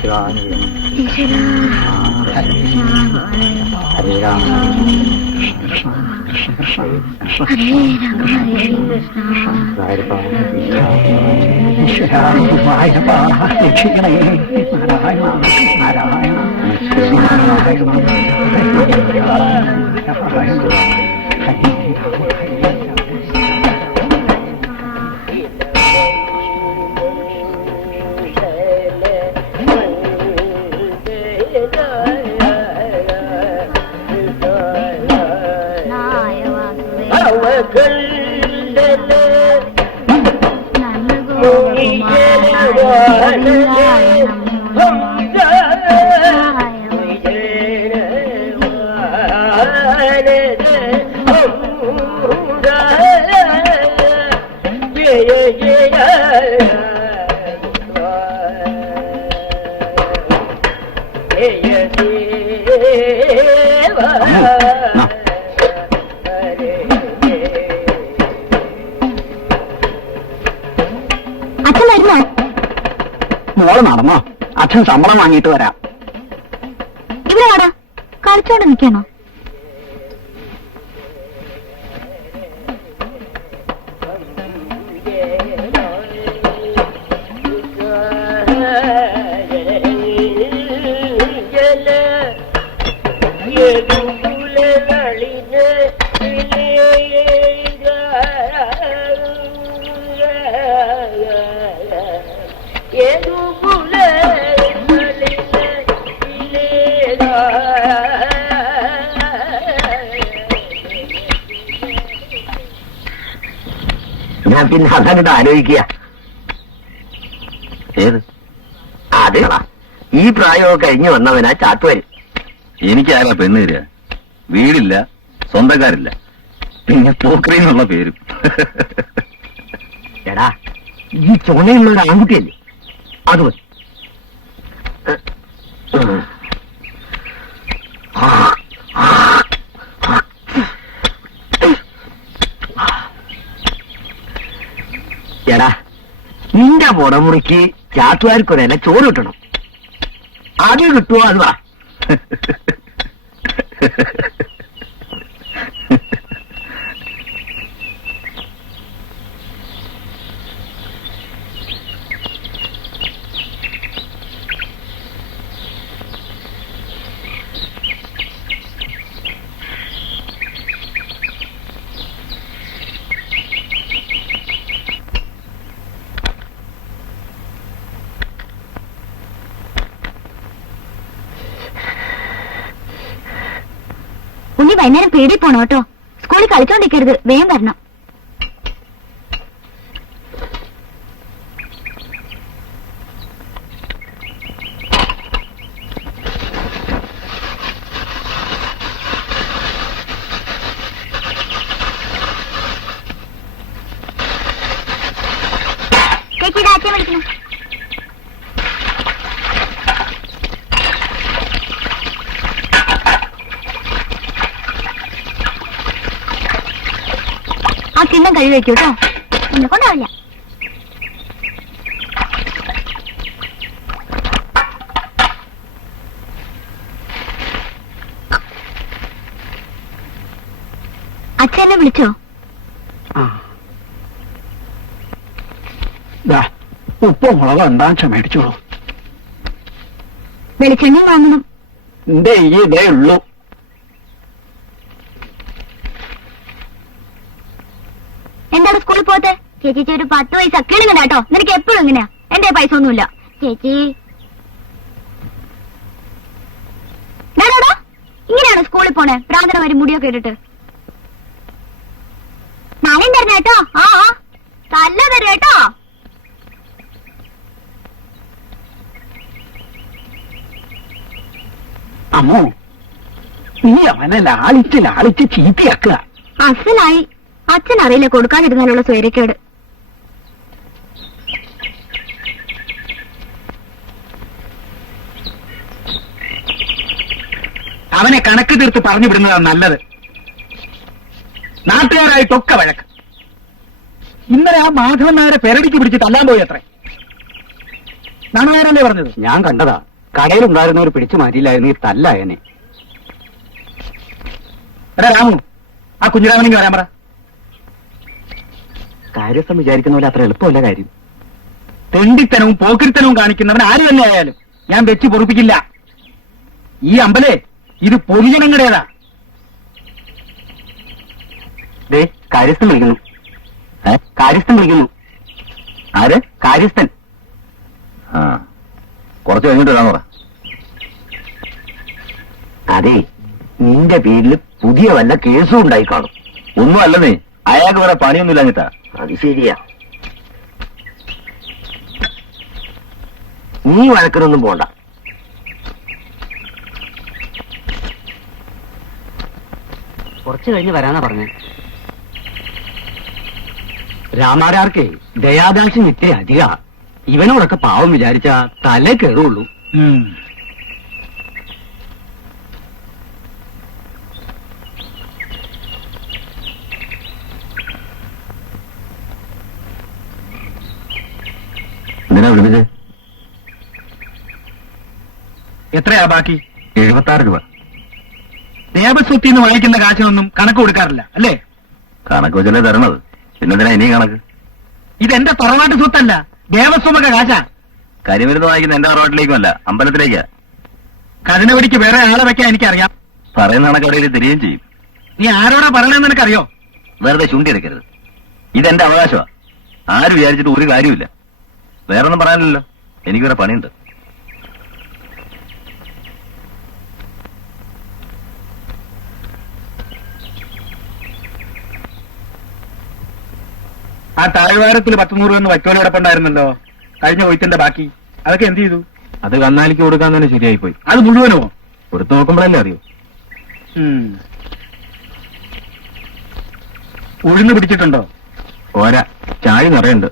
ഹരേ രാമ രക്ഷിക്കണേ നാരായണ നാരായണ നാരായണ മോള് നടന്നോ? അച്ഛൻ ശമ്പളം വാങ്ങിയിട്ട് വരാം. ഇവിടെ ആടാ കളിച്ചോണ്ട് നിൽക്കണോ? ഞാൻ പിന്നെ അതങ്ങോട്ട് ആലോചിക്കുക. ഏത് അതെടാ, ഈ പ്രായമൊക്കെ കഴിഞ്ഞു വന്നവനാ ചാത്തുവരി. എനിക്കാരാ പെണ്ണ് തരിക? വീടില്ല, സ്വന്തക്കാരില്ല, പിന്നെ പോക്രീന്നുള്ള പേരും. എടാ, ഈ ചുണയുള്ള ഒരു ആൺകുട്ടിയല്ലേ, അത് മതി. എടാ, നിന്റെ മുടമുറിക്ക് ചാത്തുകാർക്കൊരല്ല ചോറ് കിട്ടണം. അത് കിട്ടുമോ? അത് വാ. ഉണ്ണി വൈകുന്നേരം പേടി പോണോ കേട്ടോ. സ്കൂളിൽ കളിച്ചോണ്ടിരിക്കരുത്, വേഗം വരണം. ചേച്ചിയുടെ അച്ഛൻ വിളിക്കണം. ആ കിണ്ണം കഴിവ് വെക്കൂ കേട്ടോ, എന്നെ കൊണ്ടാവില്ല. അച്ഛനെ വിളിച്ചോ? ഉപ്പും മുളകും എന്താ മേടിച്ചോളൂ. വെളിച്ചെണ്ണയും വാങ്ങണം. എന്റെ ഈ ഇതേ ഉള്ളൂ. എന്താണ് സ്കൂളിൽ പോകത്തെ? ചേച്ചി ഒരു 10 പൈസ കിളിങ്ങണ്ട കേട്ടോ. നിനക്ക് എപ്പോഴും ഇങ്ങനെയാ. എന്റെ പൈസ ഒന്നുമില്ല ചേച്ചി. ഇങ്ങനെയാണ് സ്കൂളിൽ പോണേ? പ്രാർത്ഥന വരും മുടിയൊക്കെ ഇട്ടിട്ട്. നാളെയും തരണ കേട്ടോ. ആ തല്ല തരും കേട്ടോ. അമ്മോ, നീ അവനെ ലാളിച്ച് ചീത്തയാക്കുക. അസലായി. അച്ഛനറിയില്ല കൊടുക്കാതിരുന്നാലുള്ള സ്വൈരക്കേട്. അവനെ കണക്ക് തീർത്ത് പറഞ്ഞു വിടുന്നതാണ് നല്ലത്. നാട്ടുകാരായിട്ടൊക്കെ വഴക്ക്. ഇന്നലെ ആ മാധവൻ നായരെ പെരടിക്ക് പിടിച്ച് തല്ലാൻ പോയി അത്രേ. നാണുനായരല്ലേ പറഞ്ഞത്? ഞാൻ കണ്ടതാ. കടയിലുണ്ടായിരുന്നവർ പിടിച്ചു മാറ്റിയില്ലായിരുന്നു ഈ തല്ലായനെ. എടാ രാമു, ആ കുഞ്ഞിരാമനെങ്കിൽ വരാൻ പറ. കാര്യസ്ഥം വിചാരിക്കുന്ന പോലെ അത്ര എളുപ്പമല്ല കാര്യം. തെണ്ടിത്തനവും പോക്കിരിത്തനവും കാണിക്കുന്നവൻ ആര് തന്നെ ആയാലും ഞാൻ വെച്ച് പൊറുപ്പിക്കില്ല. ഈ അമ്പലേ ഇത് പൊതുജനങ്ങളുടേതാ. ദേ കാര്യസ്ഥൻ വിളിക്കുന്നു. കാര്യസ്ഥൻ വിളിക്കുന്നു. ആര്? കാര്യസ്ഥൻ. ആ, കുറച്ച് കഴിഞ്ഞിട്ട് വരാൻ പറ. അതെ, നിന്റെ പേരിൽ പുതിയ വല്ല കേസും ഉണ്ടായി കാണും. ഒന്നും അല്ലെന്നേ, അയാൾക്ക് വേറെ പണിയൊന്നും ഇല്ലാഞ്ഞിട്ടാ. അത് ശരിയാ. നീ വഴക്കിനൊന്നും പോണ്ട. കുറച്ച് കഴിഞ്ഞ് വരാന്നാ പറഞ്ഞേ. രാമാരാർക്കേ ദയാദാശം ഇത്രേ അധിക. ഇവനോടൊക്കെ പാവം വിചാരിച്ച തലേ കയറുള്ളൂ. എന്തിനാ വിളിച്ചത്? എത്രയാ ബാക്കി? 76 രൂപ. ദേവസ്വത്തിൽ നിന്ന് വാങ്ങിക്കുന്ന കാശിനൊന്നും കണക്ക് കൊടുക്കാറില്ല അല്ലേ? കണക്ക് വെച്ചല്ലേ തരണത്, പിന്നെന്തിനാ ഇനിയും കണക്ക്? ഇതെന്റെ തറവാട്ട് സ്വത്തല്ല, ദേവസ്വമൊക്കെ കാശാ. കരിമരുന്ന് വാങ്ങിക്കുന്ന എന്റെ തറവാട്ടിലേക്കുമല്ല, അമ്പലത്തിലേക്കാ. കതിനവടിക്ക് വേറെ ആളെ വെക്കാൻ എനിക്കറിയാം. പറയുന്ന കണക്കടയിൽ തിരികെയും ചെയ്യും. നീ ആരോടാ പറയണെന്ന് നിനക്കറിയോ? വെറുതെ ചുണ്ടി എടുക്കരുത്. ഇതെന്റെ അവകാശമാ. ആര് വിചാരിച്ചിട്ട് ഒരു കാര്യമില്ല. വേറൊന്നും പറയാനില്ലല്ലോ, എനിക്ക് വേറെ പണിയുണ്ട്. ആ താഴ്വാരത്തിൽ 10-100 എന്ന് വൈക്കോല് കിടപ്പുണ്ടായിരുന്നല്ലോ, കഴിഞ്ഞ കൊയ്ത്തിന്റെ ബാക്കി. അതൊക്കെ എന്ത് ചെയ്തു? അത് കന്നാലിക്ക് കൊടുക്കാൻ തന്നെ ശരിയായി പോയി. അത് മുഴുവനോ? കൊടുത്തു നോക്കുമ്പോഴല്ലേ അറിയൂ. ഉഴുന്ന് പിടിച്ചിട്ടുണ്ടോ? പോരാ, ചാഴി നിറയുണ്ട്.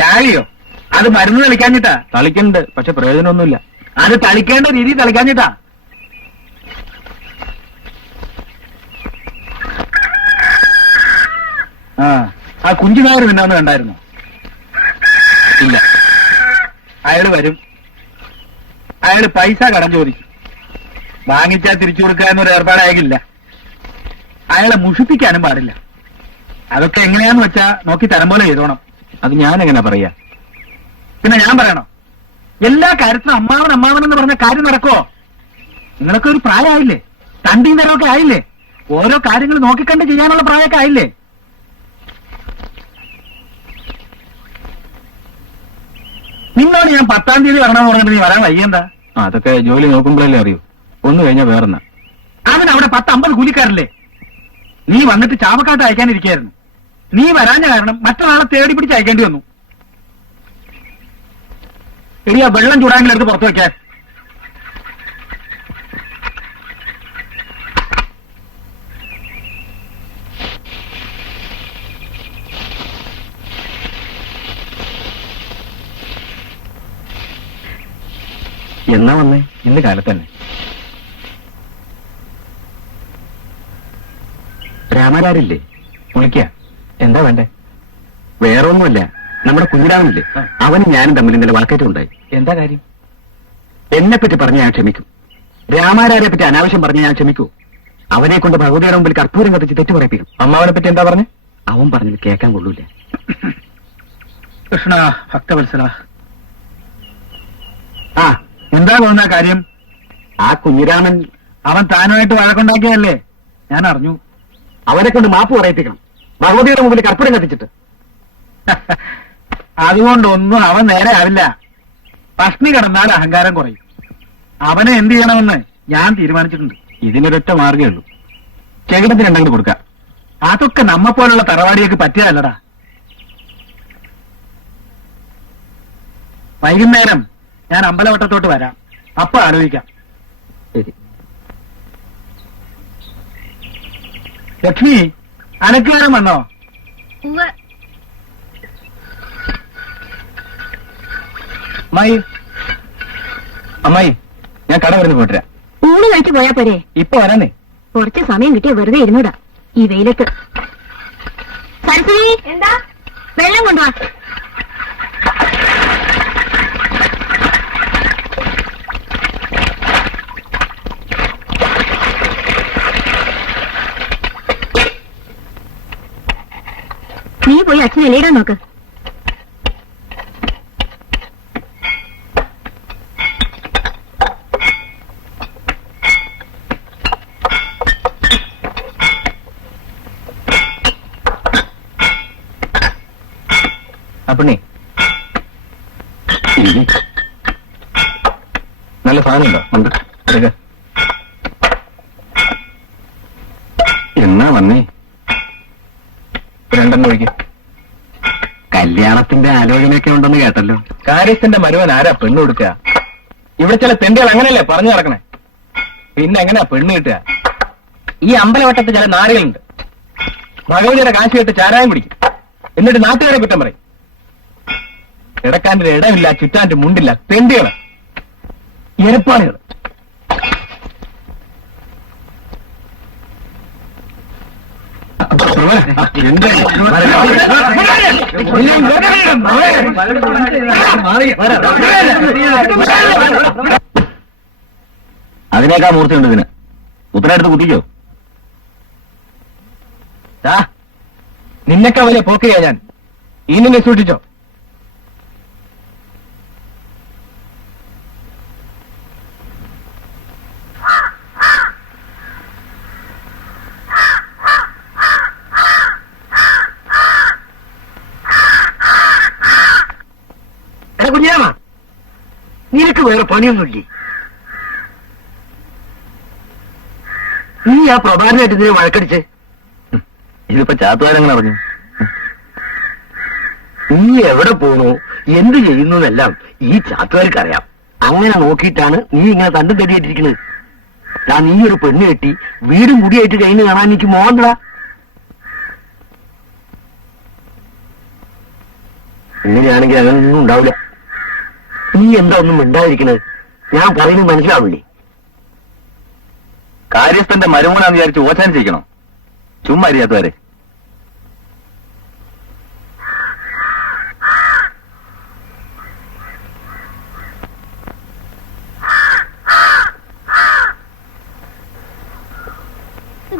ചാഴിയോ? അത് മരുന്ന് തളിക്കാഞ്ഞിട്ടാ? തളിക്കുന്നുണ്ട്, പക്ഷെ പ്രയോജനമൊന്നുമില്ല. അത് തളിക്കേണ്ട രീതി തളിക്കാഞ്ഞിട്ടാ. ആ കുഞ്ചുനായർ പിന്നെ ഒന്ന് കണ്ടായിരുന്നോ? ഇല്ല. അയാള് വരും. അയാള് പൈസ കടം ചോദിക്കും. വാങ്ങിച്ചാൽ തിരിച്ചു കൊടുക്കുക എന്നൊരു ഏർപ്പാടായില്ല. അയാളെ മുഷിപ്പിക്കാനും പാടില്ല. അതൊക്കെ എങ്ങനെയാന്ന് വെച്ചാ നോക്കി തരം പോലെ ചെയ്തോണം. അത് ഞാൻ എങ്ങനെ പറയാ? പിന്നെ ഞാൻ പറയണോ? എല്ലാ കാര്യത്തിനും അമ്മാവൻ എന്ന് പറഞ്ഞ കാര്യം നടക്കുവോ? നിങ്ങളൊക്കെ ഒരു പ്രായമായില്ലേ? തണ്ടിയും തരമൊക്കെ ആയില്ലേ? ഓരോ കാര്യങ്ങൾ നോക്കിക്കണ്ട് ചെയ്യാനുള്ള പ്രായമൊക്കെ ആയില്ലേ? നിന്നോട് ഞാൻ 10-ാം തീയതി വരണമെന്ന് പറഞ്ഞിട്ട് നീ വരാൻ വയ്യെന്താ? അതൊക്കെ ജോലി നോക്കുമ്പോഴല്ലേ അറിയൂ. ഒന്ന് കഴിഞ്ഞാൽ വേറെന്നാ. അവനവിടെ 10-50 കൂലിക്കാരല്ലേ? നീ വന്നിട്ട് ചാവക്കാട്ട് അയക്കാനിരിക്കായിരുന്നു. നീ വരാഞ്ഞ കാരണം മറ്റൊരാളെ തേടി പിടിച്ച് അയക്കേണ്ടി വന്നു. എടിയാ വെള്ളം ചൂടാങ്കിലും എടുത്ത് പുറത്തു വയ്ക്കാൻ. എന്നാ വന്നേ? ഇന്ന് കാലത്ത് തന്നെ. രാമരാരില്ലേ? വിളിക്ക. എന്താ വേണ്ടേ? വേറെ ഒന്നുമല്ല, നമ്മുടെ കുഞ്ഞിരാമനില്ലേ, അവനും ഞാനും തമ്മിൽ ഇന്നലെ വാക്കേറ്റം ഉണ്ടായി. എന്താ കാര്യം? എന്നെ പറ്റി പറഞ്ഞ ഞാൻ ക്ഷമിക്കും. രാമാരാരെ പറ്റി അനാവശ്യം പറഞ്ഞ ഞാൻ ക്ഷമിക്കൂ. അവനെ കൊണ്ട് ഭഗവതിയുടെ മുമ്പിൽ കർപ്പൂരം കത്തിച്ച് തെറ്റു പറയിപ്പിക്കും. അമ്മാവനെ പറ്റി എന്താ പറഞ്ഞേ? അവൻ പറഞ്ഞത് കേൾക്കാൻ കൊള്ളൂല. കൃഷ്ണ ഭക്തവത്സല, ആ എന്താ പോകുന്ന കാര്യം? ആ കുഞ്ഞിരാമൻ അവൻ താനുമായിട്ട് വഴക്കുണ്ടാക്കിയല്ലേ? ഞാൻ അറിഞ്ഞു. അവനെ കൊണ്ട് മാപ്പ് പറയിപ്പിക്കണം, ഭഗവതിയുടെ മുമ്പിൽ കർപ്പൂരം കത്തിച്ചിട്ട്. അതുകൊണ്ടൊന്നും അവൻ നേരെ ആവില്ല. പഷ്ണി കിടന്നാൽ അഹങ്കാരം കുറയും. അവനെ എന്ത് ചെയ്യണമെന്ന് ഞാൻ തീരുമാനിച്ചിട്ടുണ്ട്. ഇതിനൊരൊറ്റ മാർഗ്ഗമേ ഉള്ളൂ. ചെകിടത്തിനുണ്ടെങ്കിൽ കൊടുക്കാം. അതൊക്കെ നമ്മപ്പോലുള്ള തറവാടിയൊക്കെ പറ്റിയതല്ലടാ. വൈകുന്നേരം ഞാൻ അമ്പലവട്ടത്തോട്ട് വരാം, അപ്പൊ ആലോചിക്കാം. ശരി. ലക്ഷ്മി, അനക്കുകാരൻ വന്നോ? അമ്മായി, അമ്മായി, ഞാൻ കട വരുന്നു പോട്ടെ. ഊണ് കഴിച്ചു പോയാ പോരെ? ഇപ്പൊ വരാനേ. കുറച്ച് സമയം കിട്ടിയ വെറുതെ ഇരുന്നൂടാ ഈ വെയിലത്ത്. സരസ്വതി, എന്താ? വെള്ളം കൊണ്ടുവാ. ഒന്ന് എളിയിടാൻ നോക്ക്. അപ്പണി നല്ല സാധനമുണ്ടോ? ഉണ്ട്. എടുക്ക. എന്നാ വന്നേ? രണ്ടെണ്ണം ഒഴിക്കും. കല്യാണത്തിന്റെ ആലോചനയൊക്കെ ഉണ്ടെന്ന് കേട്ടല്ലോ. കാര്യസ്ഥന്റെ മരുവൻ ആരാ പെണ്ണ് കൊടുക്കുക? ഇവിടെ ചില തെണ്ടികൾ അങ്ങനെയല്ലേ പറഞ്ഞു നടക്കണേ. പിന്നെ എങ്ങനെയാ പെണ്ണ് കിട്ടുക? ഈ അമ്പലവട്ടത്ത് ചില നാടുകളുണ്ട്. ഭഗവതിയുടെ കാശ് കേട്ട് ചാരായം പിടിക്കും. എന്നിട്ട് നാട്ടുകാരെ കുറ്റം പറയും. കിടക്കാൻ്റെ ഇടമില്ല, ചുറ്റാൻ്റെ മുണ്ടില്ല. തെണ്ടികള്, എരപ്പാളികൾ. അതിനേക്കാ മൂർച്ചയുണ്ട് ഇതിന്. ഉത്തരടുത്ത് കുത്തിക്കോ. നിന്നെക്കാ വലിയ പോക്കുകയാ ഞാൻ. ഇനി സൂക്ഷിച്ചോ. കുഞ്ഞാമ, നിനക്ക് വേറെ പണിയൊന്നുമില്ലേ? നീ ആ പ്രഭാകരനായിട്ട് ഇതിനെ വഴക്കടിച്ച്. ഇതിപ്പോ ചാത്തുകാരങ്ങനെ പറഞ്ഞു. നീ എവിടെ പോണു, എന്ത് ചെയ്യുന്നു എന്നെല്ലാം ഈ ചാത്തുകാർക്ക് അറിയാം. അങ്ങനെ നോക്കിയിട്ടാണ് നീ ഇങ്ങനെ തണ്ടും തെടിയിട്ടിരിക്കുന്നത്. നീ ഒരു പെണ്ണ് കെട്ടി വീടും മുടിയായിട്ട് കഴിഞ്ഞ് കാണാൻ എനിക്ക് മോഹണ്ടടാ. ഇങ്ങനെയാണെങ്കിൽ അങ്ങനൊന്നും ഉണ്ടാവില്ല. നീ എന്താ ഒന്നും മിണ്ടാതിരിക്കണത്? ഞാൻ പറയുന്നത് മനസ്സിലാവില്ലേ? കാര്യസ്ഥന്റെ മരുമോനാന്ന് വിചാരിച്ച് ഓച്ചാൻ ചെയ്യിക്കണോ? ചുമ്മാ അറിയാത്തവരെ.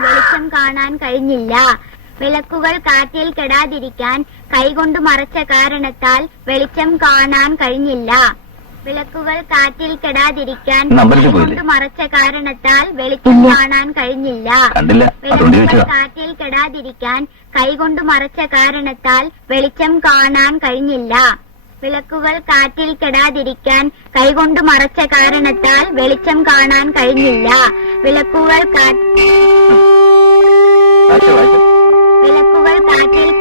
വെളിച്ചം കാണാൻ കഴിഞ്ഞില്ല. വിളക്കുകൾ കാറ്റിൽ കെടാതിരിക്കാൻ കൈകൊണ്ട് മറച്ച കാരണത്താൽ വെളിച്ചം കാണാൻ കഴിഞ്ഞില്ല. വിളക്കുകൾ കാറ്റിൽ കെടാതിരിക്കാൻ കൈകൊണ്ട് മറച്ച കാരണത്താൽ വെളിച്ചം കാണാൻ കഴിഞ്ഞില്ല. വിളക്കുകൾ കാറ്റിൽ കെടാതിരിക്കാൻ കൈകൊണ്ട് മറച്ച കാരണത്താൽ വെളിച്ചം കാണാൻ കഴിഞ്ഞില്ല. വിളക്കുകൾ കാറ്റിൽ കെടാതിരിക്കാൻ കൈകൊണ്ട് മറച്ച കാരണത്താൽ വെളിച്ചം കാണാൻ കഴിഞ്ഞില്ല. വിളക്കുകൾ വിളക്കുകൾ കാറ്റിൽ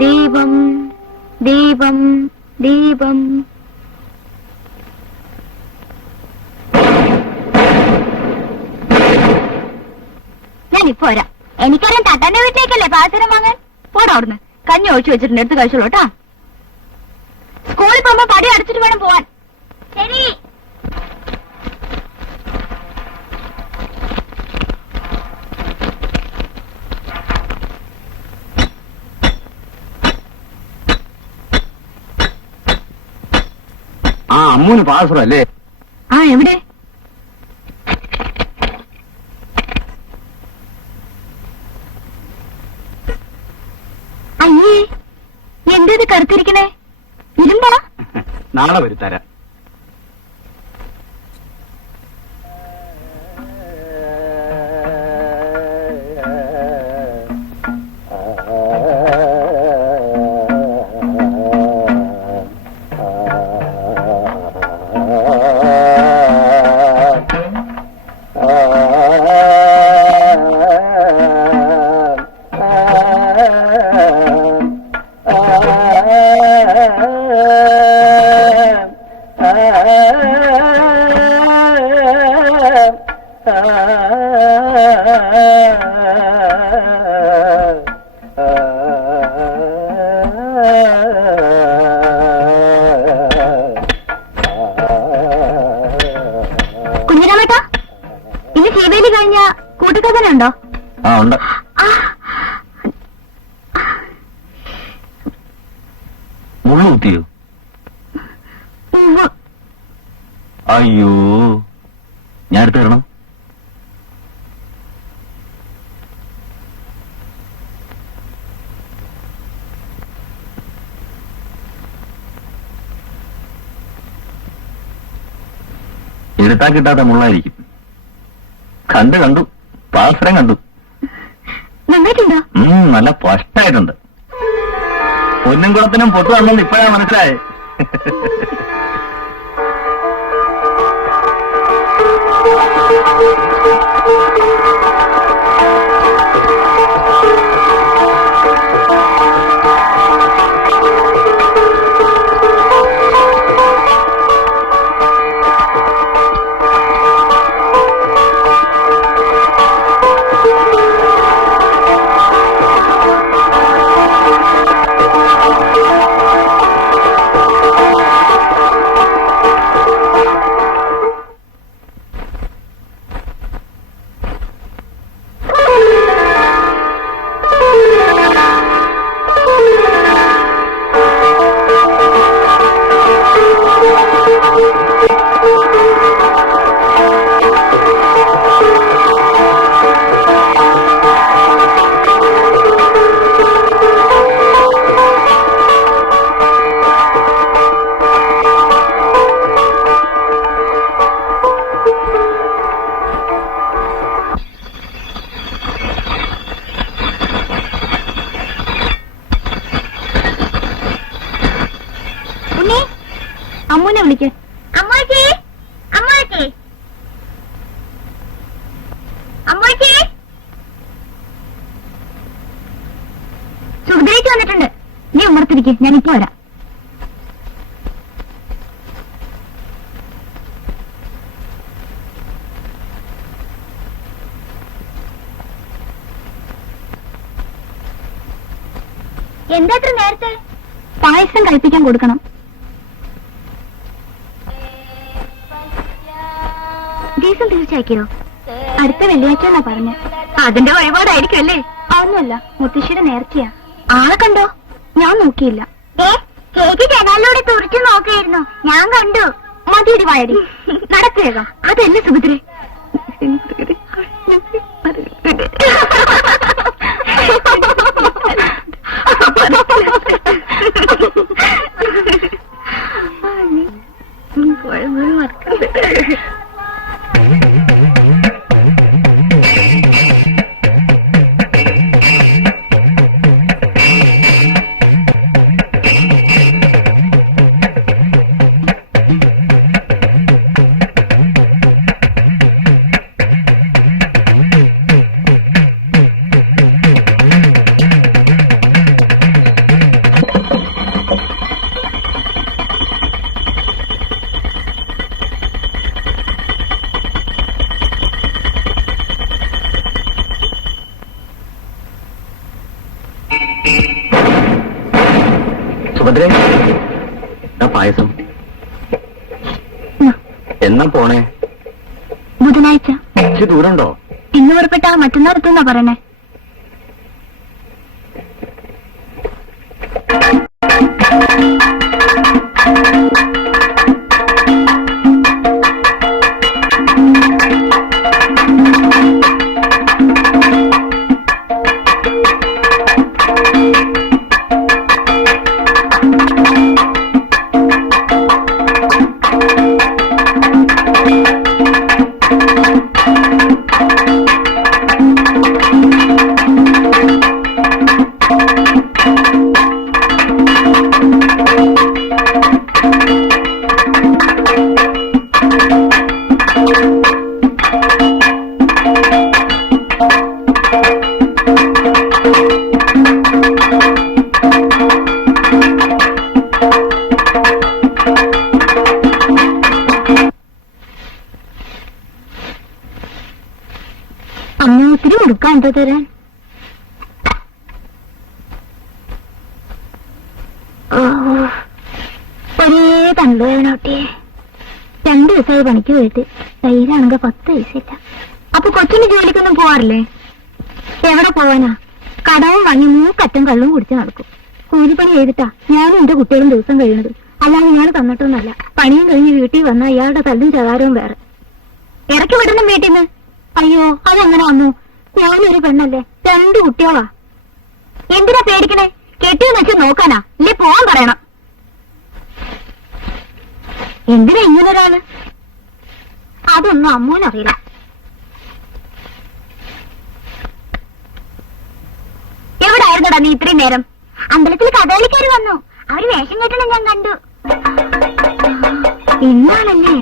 ദീപം ദീപം ദീപം. ഞാനിപ്പോ വരാം. എനിക്കറിയാം തട്ടാന്റെ വീട്ടിലേക്കല്ലേ പാചകം വാങ്ങാൻ. പോടാ അവിടുന്ന്. കഞ്ഞി ഒഴിച്ചു വെച്ചിട്ടുണ്ട്, എടുത്ത് കഴിച്ചോളൂ കേട്ടാ. സ്കൂളിൽ പോകുമ്പോ പടി അടച്ചിട്ട് വേണം പോവാൻ. ശരി. അമ്മൂന് പാസ്വർ അല്ലേ? എവിടെ? അയ്യേ, എന്തേത് കറുത്തിരിക്കണേ? ഇരുമ്പാ? നാളെ വരുത്തരാം. കുഞ്ഞിരാമേട്ടാ, രക്തവേദന ഉണ്ടോ? ആ ഉണ്ട്. മുള്ളു കുത്തിയോ? അയ്യോ, ഞാൻ എടുത്തു തരണം. എടുത്താ കിട്ടാത്ത മുള്ളായിരിക്കും. കണ്ടു പാൽസരം കണ്ടു. നന്നായിട്ടുണ്ടോ? നല്ല സ്പഷ്ടായിട്ടുണ്ട്. പൊന്നും കുളത്തിനും പൊട്ടു വന്നെന്ന് ഇപ്പോഴാ മനസ്സിലായേ. അമ്മൂനെ വിളിക്ക്. അമ്മൂച്ചി, അമ്മൂച്ചി, അമ്മൂച്ചി. സുഖദേച്ചി വന്നിട്ടുണ്ട്. നീ ഉമ്മറത്തിരിക്കെ, ഞാൻ ഇപ്പൊ വരാം. എന്താ അത്ര നേരത്തെ? പായസം കഴിപ്പിക്കാൻ കൊടുക്കണം. ദിവസം തീർച്ചയാക്കിയോ? അടുത്ത വെള്ളിയാഴ്ച എന്നാ പറഞ്ഞ. അതിന്റെ വഴിപാടായിരിക്കും അല്ലേ? അതൊന്നുമല്ല, മുത്തശ്ശിയുടെ നേർച്ചയാ. ആളെ കണ്ടോ? ഞാൻ നോക്കിയില്ല. ചേച്ചി ജനാലിലൂടെ തുറച്ചു നോക്കിയിരുന്നു, ഞാൻ കണ്ടു. മതിയൊരു വയറി നടക്കുക. അതല്ലേ സുഭദ്രേ? സുഭദ്രേ, പായസം എന്നാ പോണേ? ബുധനാഴ്ച. ഇച്ചിരി ദൂരമുണ്ടോ? ഇന്ന് പുറപ്പെട്ടാ മറ്റന്നാളെത്തുന്നാ പറയണേ. അമ്മ ഒത്തിരി കൊടുക്കാൻ എന്താ തരാൻ? ഒരേ തണ്ടു വേണോട്ടെ. 2 ദിവസമായി പണിക്ക് പോയിട്ട്. കയ്യിലാണെങ്കിൽ 10 പൈസ ഇല്ല. അപ്പൊ കൊച്ചിന് ജോലിക്കൊന്നും പോവാറില്ലേ? എവിടെ പോവാനാ? കടവും വാങ്ങി മൂക്കറ്റം കള്ളും കുടിച്ച് നടക്കും. കൂലിപ്പണി ചെയ്തിട്ടാ ഞാനും എന്റെ കുട്ടികളും ദിവസം കഴിയുന്നത്. അല്ലാതെ ഞാൻ തന്നിട്ടൊന്നല്ല. പണിയും കഴിഞ്ഞ് വീട്ടിൽ വന്ന ഇയാളുടെ തല്ലും ചകാരവും വേറെ. ഇറക്കി വിടണം വീട്ടിൽ നിന്ന്. അയ്യോ, അതെങ്ങനെ വന്നു? ഞാനൊരു പെണ്ണല്ലേ, 2 കുട്ടികളാ. എന്തിനാ പേടിക്കണേ? കെട്ടിയെന്ന് വെച്ച് നോക്കാനാ, ഇല്ലേ പോവാൻ പറയണം. എന്തിനാ ഇങ്ങനൊരാള്? അതൊന്നും അമ്മൂനറിയില്ല. എവിടായിരുന്നടാ നീ ഇത്രയും നേരം? അമ്പലത്തിൽ കഥകളിക്കാര് വന്നു. അവര് വേഷം കെട്ടണം ഞാൻ കണ്ടു. ഇന്നാണല്ലേ?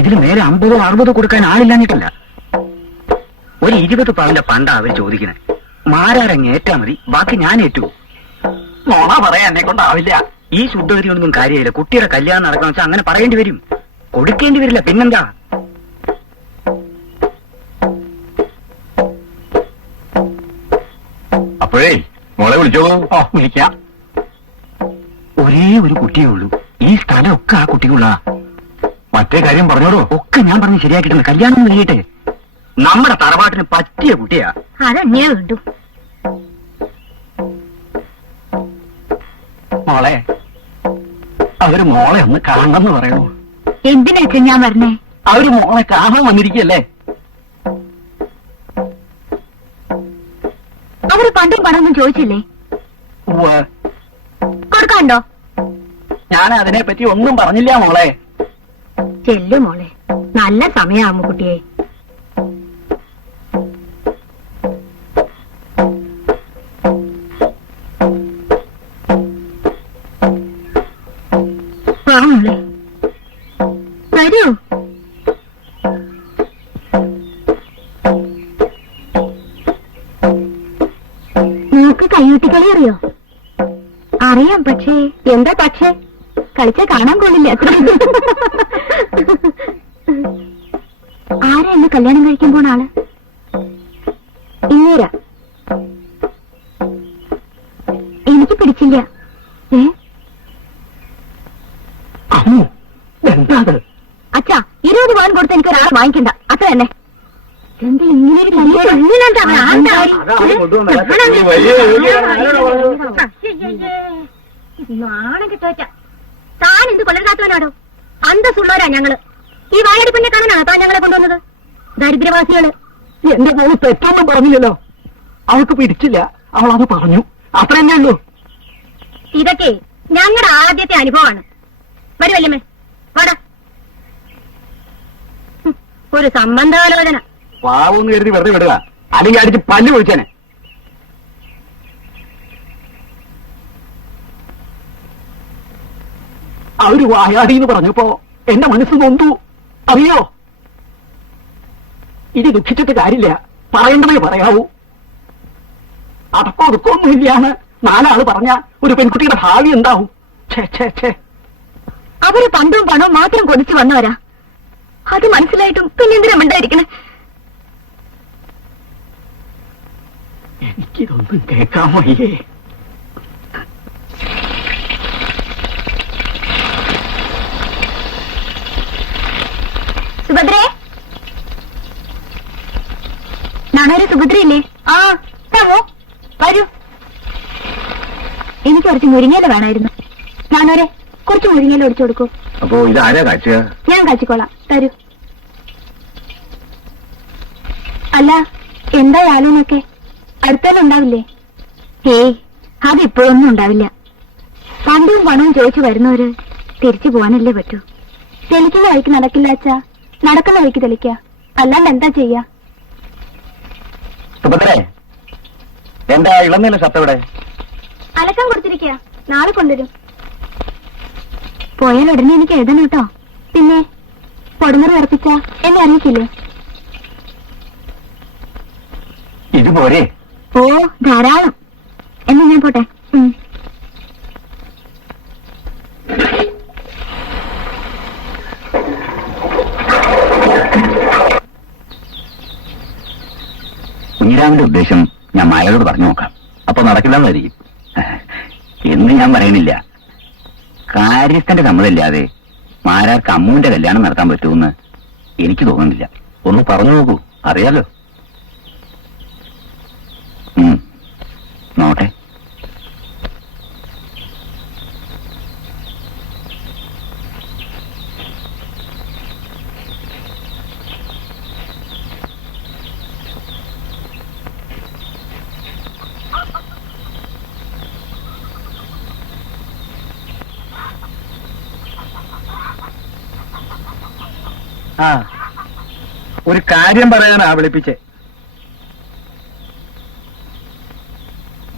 ഇതിന് മേലെ 50 60 കൊടുക്കാൻ ആളില്ലാഞ്ഞിട്ടല്ല. ഒരു 20 പവന്റെ പണ്ടാ അവർ ചോദിക്കുന്നത്. മാരാരങ്ങ് ഏറ്റാ മതി, ബാക്കി ഞാൻ ഏറ്റു. നോണ പറയാൻ എന്നെ കൊണ്ടാവില്ല. ഈ ശുദ്ധഗതിയൊന്നും കാര്യമില്ല. കുട്ടിയുടെ കല്യാണം നടക്കണം വെച്ചാൽ അങ്ങനെ പറയേണ്ടി വരും. കൊടുക്കേണ്ടി വരില്ല, പിന്നെന്താ? അപ്പോഴേ മോളെ വിളിച്ചോളൂ. വിളിക്കാം. ഒരേ ഒരു കുട്ടിയേ ഉള്ളൂ. ഈ സ്ഥലമൊക്കെ ആ കുട്ടിക്കുള്ള. മറ്റേ കാര്യം പറഞ്ഞോളൂ. ഒക്കെ ഞാൻ പറഞ്ഞ് ശരിയാക്കിയിട്ടുണ്ട്. കല്യാണം കഴിയട്ടെ. നമ്മുടെ തറവാട്ടിന് പറ്റിയ കുട്ടിയാ. അതെന്നെ വേണ്ടു. മോളെ, അവര് മോളെ ഒന്ന് കാണണമെന്ന് പറയണു. എന്തിനാ ഞാൻ പറഞ്ഞേ? അവര് മോളെ കാണാൻ വന്നിരിക്കല്ലേ? അവര് പണ്ടും പണമൊന്നും ചോദിച്ചില്ലേ? കൊടുക്കാണ്ടോ? ഞാൻ അതിനെ പറ്റി ഒന്നും പറഞ്ഞില്ല മോളെ. ചെല്ലു മോളെ, നല്ല സമയം അമ്മുക്കുട്ടിയെ. മോളെ വരൂ. നിനക്ക് കയ്യൂട്ടിക്കളി അറിയോ? അറിയാം, പക്ഷേ എന്താ പക്ഷേ? കളിച്ച കാണാൻ കൊള്ളില്ല. ആരാ എന്നെ കല്യാണം കഴിക്കാൻ പോണ ആള്? ഇന്നേരാ. എനിക്ക് പിടിച്ചില്ല. എന്താ അച്ഛാ, 20 പവൻ കൊടുത്ത് എനിക്ക് ഒരാളെ വാങ്ങിക്കണ്ട, അത്ര തന്നെ. എന്താ ഇങ്ങനെ ഒരു നാണം കിട്ടോച്ച. താൻ എന്ത് കൊല്ലരാത്തവനാടോ? അന്തസ്സുള്ളവരാ ഞങ്ങള്. ഈ വായടിപ്പിന്നെ കാണാനാണ് താൻ ഞങ്ങളെ കൊണ്ടുവന്നത്? ദരിദ്രവാസികള്. എന്റെ മോള് തെറ്റൊന്നും പറഞ്ഞില്ലല്ലോ. അവൾക്ക് പിടിച്ചില്ല, അവൾ അത് പറഞ്ഞു, അത്ര തന്നെ ഉള്ളൂ. ഇതൊക്കെ ഞങ്ങളുടെ ആദ്യത്തെ അനുഭവമാണ്. വരുമല്ലേ വാടാ. ഒരു സംബന്ധാലോചന. പാവെന്ന് കരുതി വെറുതെ വിടുക, അല്ലെങ്കിൽ അടിച്ച് പല്ല് പൊളിച്ചേനെ. അവര് വായാടി എന്ന് പറഞ്ഞപ്പോ എന്റെ മനസ്സ് നൊന്തു, അറിയോ? ഇനി ദുഃഖിച്ചിട്ട് കാര്യമില്ല, പറയേണ്ടതേ പറയാവൂ. അടക്കോ ഒതുക്കൊന്നും ഇല്ലാന്ന് 4 ആള് പറഞ്ഞ ഒരു പെൺകുട്ടിയുടെ ഭാവി എന്താവും? അവര് പണ്ടും പണവും മാത്രം കൊതിച്ചു വന്നവരാ. അത് മനസ്സിലായിട്ടും പിന്നെന്തിനാ മിണ്ടായിരിക്കണേ? എനിക്കിതൊന്നും കേൾക്കാൻ വയ്യേ. സുഭദ്രേ, നാണൊരു സുഭദ്രയില്ലേ? ആ താമോ, വരൂ. എനിക്ക് കുറച്ച് മുരിങ്ങയില വേണമായിരുന്നു. നാണോരെ, കുറച്ച് മുരിങ്ങയില ഒടിച്ചു കൊടുക്കൂ. അപ്പോ ഇതാരാ കാച്ചുക? ഞാൻ കാച്ചിക്കോളാം, തരൂ. അല്ല, എന്താ യാലൂനൊക്കെ അടുത്തെല്ലാം ഉണ്ടാവില്ലേ? ഏയ്, അതിപ്പോഴൊന്നും ഉണ്ടാവില്ല. പണ്ടും പണവും ചോദിച്ചു വരുന്നവര് തിരിച്ചു പോകാനല്ലേ പറ്റൂ. തെളിക്കുന്ന വഴിക്ക് നടക്കില്ല അച്ഛാ, നടക്കുന്ന വഴിക്ക് തെളിക്ക, അല്ലാണ്ട് എന്താ ചെയ്യാ? സുഭദ്രേ, എന്താ ഇളനീല ഷർട്ട് ഇവിടെ? അലക്കം കൊടുത്തിരിക്കുക, നാളെ കൊണ്ടുവരും. പോയാൽ ഉടനെ എനിക്ക് എഴുതണം കേട്ടോ. പിന്നെ പൊടുന്നറി ഉറപ്പിച്ച എന്നെ അറിയിക്കില്ലേ? ഇത് പോരെ? ഓ, ധാരാളം. എന്നാ ഞാൻ പോട്ടെ. കുഞ്ഞിരാമന്റെ ഉദ്ദേശം ഞാൻ മായയോട് പറഞ്ഞു നോക്കാം. അപ്പൊ നടക്കില്ലെന്നായിരിക്കും എന്ന് ഞാൻ പറയുന്നില്ല. കാര്യസ്ഥന്റെ സമ്മതമില്ലാതെ മാരാർക്ക് അമ്മുവിന്റെ കല്യാണം നടത്താൻ പറ്റുമെന്ന് എനിക്ക് തോന്നുന്നില്ല. ഒന്ന് പറഞ്ഞു നോക്കൂ, അറിയാലോ. നോട്ടെ. ആ, ഒരു കാര്യം പറയാനാ വിളിപ്പിച്ചേ.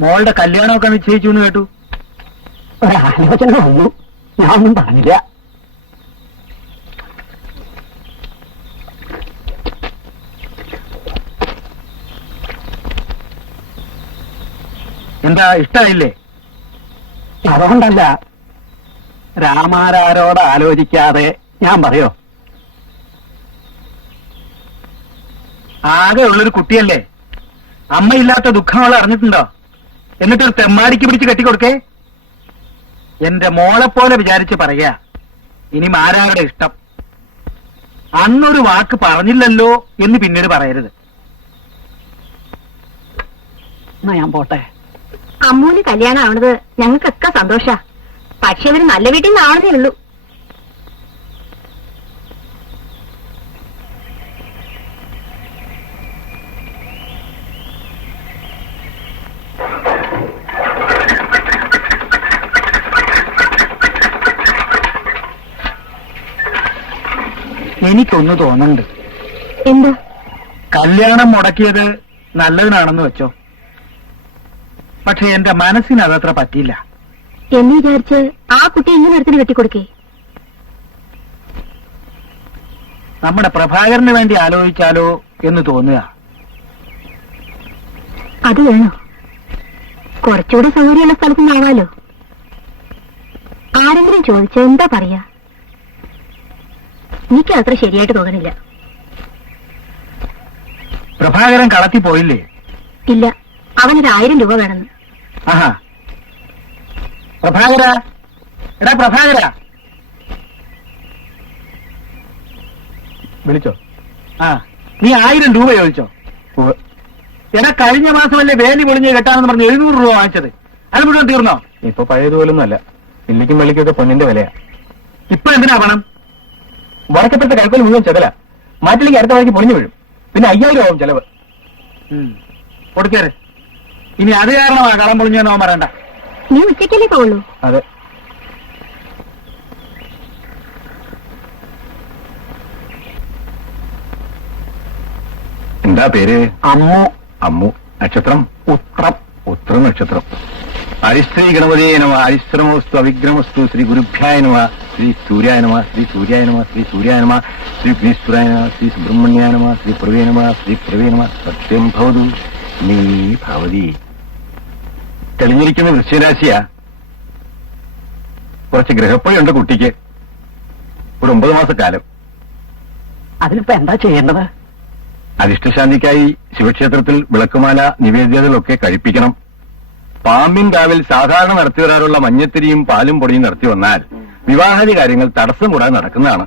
മോളുടെ കല്യാണമൊക്കെ നിശ്ചയിച്ചു എന്ന് കേട്ടു. ഒരാലോചന വന്നു, ഞാൻ ഒന്നും പറഞ്ഞില്ല. എന്താ, ഇഷ്ടായില്ലേ? അതുകൊണ്ടല്ല, രാമാരാരോട് ആലോചിക്കാതെ ഞാൻ പറയോ? ആകെ ഉള്ളൊരു കുട്ടിയല്ലേ, അമ്മയില്ലാത്ത ദുഃഖം അവൾ അറിഞ്ഞിട്ടുണ്ടോ? എന്നിട്ടൊരു തെമ്മാടിക്ക് പിടിച്ച് കെട്ടിക്കൊടുക്കേ? എന്റെ മോളെപ്പോലെ വിചാരിച്ച് പറയാ. ഇനി മാരാരുടെ ഇഷ്ടം. അന്നൊരു വാക്ക് പറഞ്ഞില്ലല്ലോ എന്ന് പിന്നീട് പറയരുത്. എന്നാ ഞാൻ പോട്ടെ. അമ്മൂന് കല്യാണം ആവണത് ഞങ്ങൾക്കൊക്കെ സന്തോഷാ. പക്ഷെ അവര് നല്ല വീട്ടിൽ നിന്നാണെന്നേ ഉള്ളൂ. എനിക്കൊന്ന് തോന്നുന്നുണ്ട്. എന്താ? കല്യാണം മുടക്കിയത് നല്ലതിനാണെന്ന് വെച്ചോ, പക്ഷെ എന്റെ മനസ്സിന് അതത്ര പറ്റിയില്ല. എന്ന് വിചാരിച്ച് ആ കുട്ടി ഇങ്ങനെ ഒരുത്തിന് കെട്ടിക്കൊടുക്കേ? നമ്മുടെ പ്രഭാകരന് വേണ്ടി ആലോചിച്ചാലോ എന്ന് തോന്നുക. അത് വേണോ? കുറച്ചുകൂടെ സൗകര്യമുള്ള സ്ഥലത്ത് നിന്നാവാലോ. ആരെങ്കിലും ചോദിച്ചാ എന്താ പറയാ? എനിക്ക് അത്ര ശരിയായിട്ട് തോന്നണില്ല. പ്രഭാകരൻ കളത്തി പോയില്ലേ? ഇല്ല, അവനൊരു 1000 രൂപ വേണമെന്ന്. ആഹാ, പ്രഭാകര, എടാ പ്രഭാകര, വിളിച്ചോ? ആ, നീ 1000 രൂപ ചോദിച്ചോ? എടാ, കഴിഞ്ഞ മാസമല്ലേ വേലി പൊളിഞ്ഞ് കെട്ടാണെന്ന് പറഞ്ഞ് 700 രൂപ വാങ്ങിച്ചത്, അത് മുഴുവൻ തീർന്നോ? ഇപ്പൊ പഴയതുപോലൊന്നും അല്ല. ഇല്ലിക്കും വെള്ളിക്കൊക്കെ പൊന്നിന്റെ വിലയാ. ഇപ്പൊ എന്തിനാ പണം? വടക്കപ്പെട്ട കൽപ്പന മുഴുവൻ ചെതല. മാറ്റില്ലെങ്കിൽ അടുത്ത വഴിക്ക് പൊളിഞ്ഞു വീഴും. പിന്നെ 5000 ആവും ചെലവ്. കൊടുക്കേറ്. ഇനി അത് കാരണമാ കളം പൊളിഞ്ഞെന്നോ പറയണ്ട. നീ ഉച്ചയ്ക്കല്ലേ പോകുള്ളൂ? അതെ. എന്താ പേര്? അമ്മു. അമ്മു. നക്ഷത്രം? ഉത്രം. ഉത്ര നക്ഷത്രം. ഹരിശ്രീ ഗണപതിയെ നമ. ഹരിശ്രമോസ്തു അവിഗ്രമസ്തു. ശ്രീ ഗുരുഭ്യായ നമ. ശ്രീ സൂര്യായ നമ. ശ്രീ സൂര്യായ നമ. ശ്രീ സൂര്യായ നമ. ശ്രീ വിഘ്നേശ്വരായ നമ. ശ്രീ സുബ്രഹ്മണ്യായ നമ. ശ്രീ പ്രവേ നമ. ശ്രീ പ്രവേ നമ. സത്യം ഭവതു നീ ഭവതി. തെളിഞ്ഞിരിക്കുന്ന വൃശ്ചികരാശിയാ. കുറച്ച് ഗ്രഹപ്പഴയുണ്ട് കുട്ടിക്ക്. ഒരു 9 മാസക്കാലം. അതിനിപ്പോ എന്താ ചെയ്യേണ്ടത്? അരിഷ്ടശാന്തിക്കായി ശിവക്ഷേത്രത്തിൽ വിളക്കുമാല നിവേദ്യതകളൊക്കെ കഴിപ്പിക്കണം. പാമ്പിൻ കാവിൽ സാധാരണ നടത്തി വരാറുള്ള മഞ്ഞത്തിരിയും പാലും പൊടിയും നടത്തി വന്നാൽ വിവാഹാദി കാര്യങ്ങൾ തടസ്സം കൂടാതെ നടക്കുന്നതാണ്.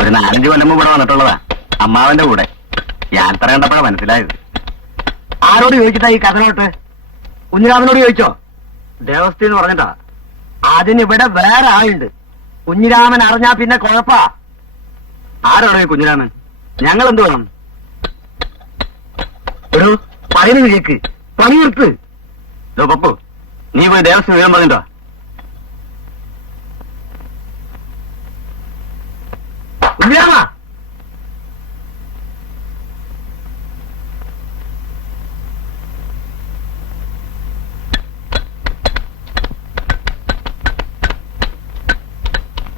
ഒരു 4-5 കൊല്ലം ഇവിടെ വന്നിട്ടുള്ളതാ അമ്മാവന്റെ കൂടെ. യാത്ര കണ്ടപ്പോഴാണ് മനസ്സിലായത്. ആരോട് ചോദിച്ചിട്ടാ ഈ കഥനോട്ട്? കുഞ്ഞിരാമനോട് ചോദിച്ചോ? ദേവസ്ഥ എന്ന് പറഞ്ഞിട്ടാ. അതിനിവിടെ വേറെ ആളുണ്ട്. കുഞ്ഞിരാമൻ അറിഞ്ഞാ പിന്നെ കുഴപ്പാ. ആരാണോ ഈ കുഞ്ഞിരാമൻ? ഞങ്ങൾ എന്ത് വേണം? ഒരു പറയുന്നത് കേക്ക്, പണി നിർത്ത്. പപ്പു, നീ പോയി ദേവസ്ഥ വിവരം പറഞ്ഞിട്ടോ? കുഞ്ഞിരാമ,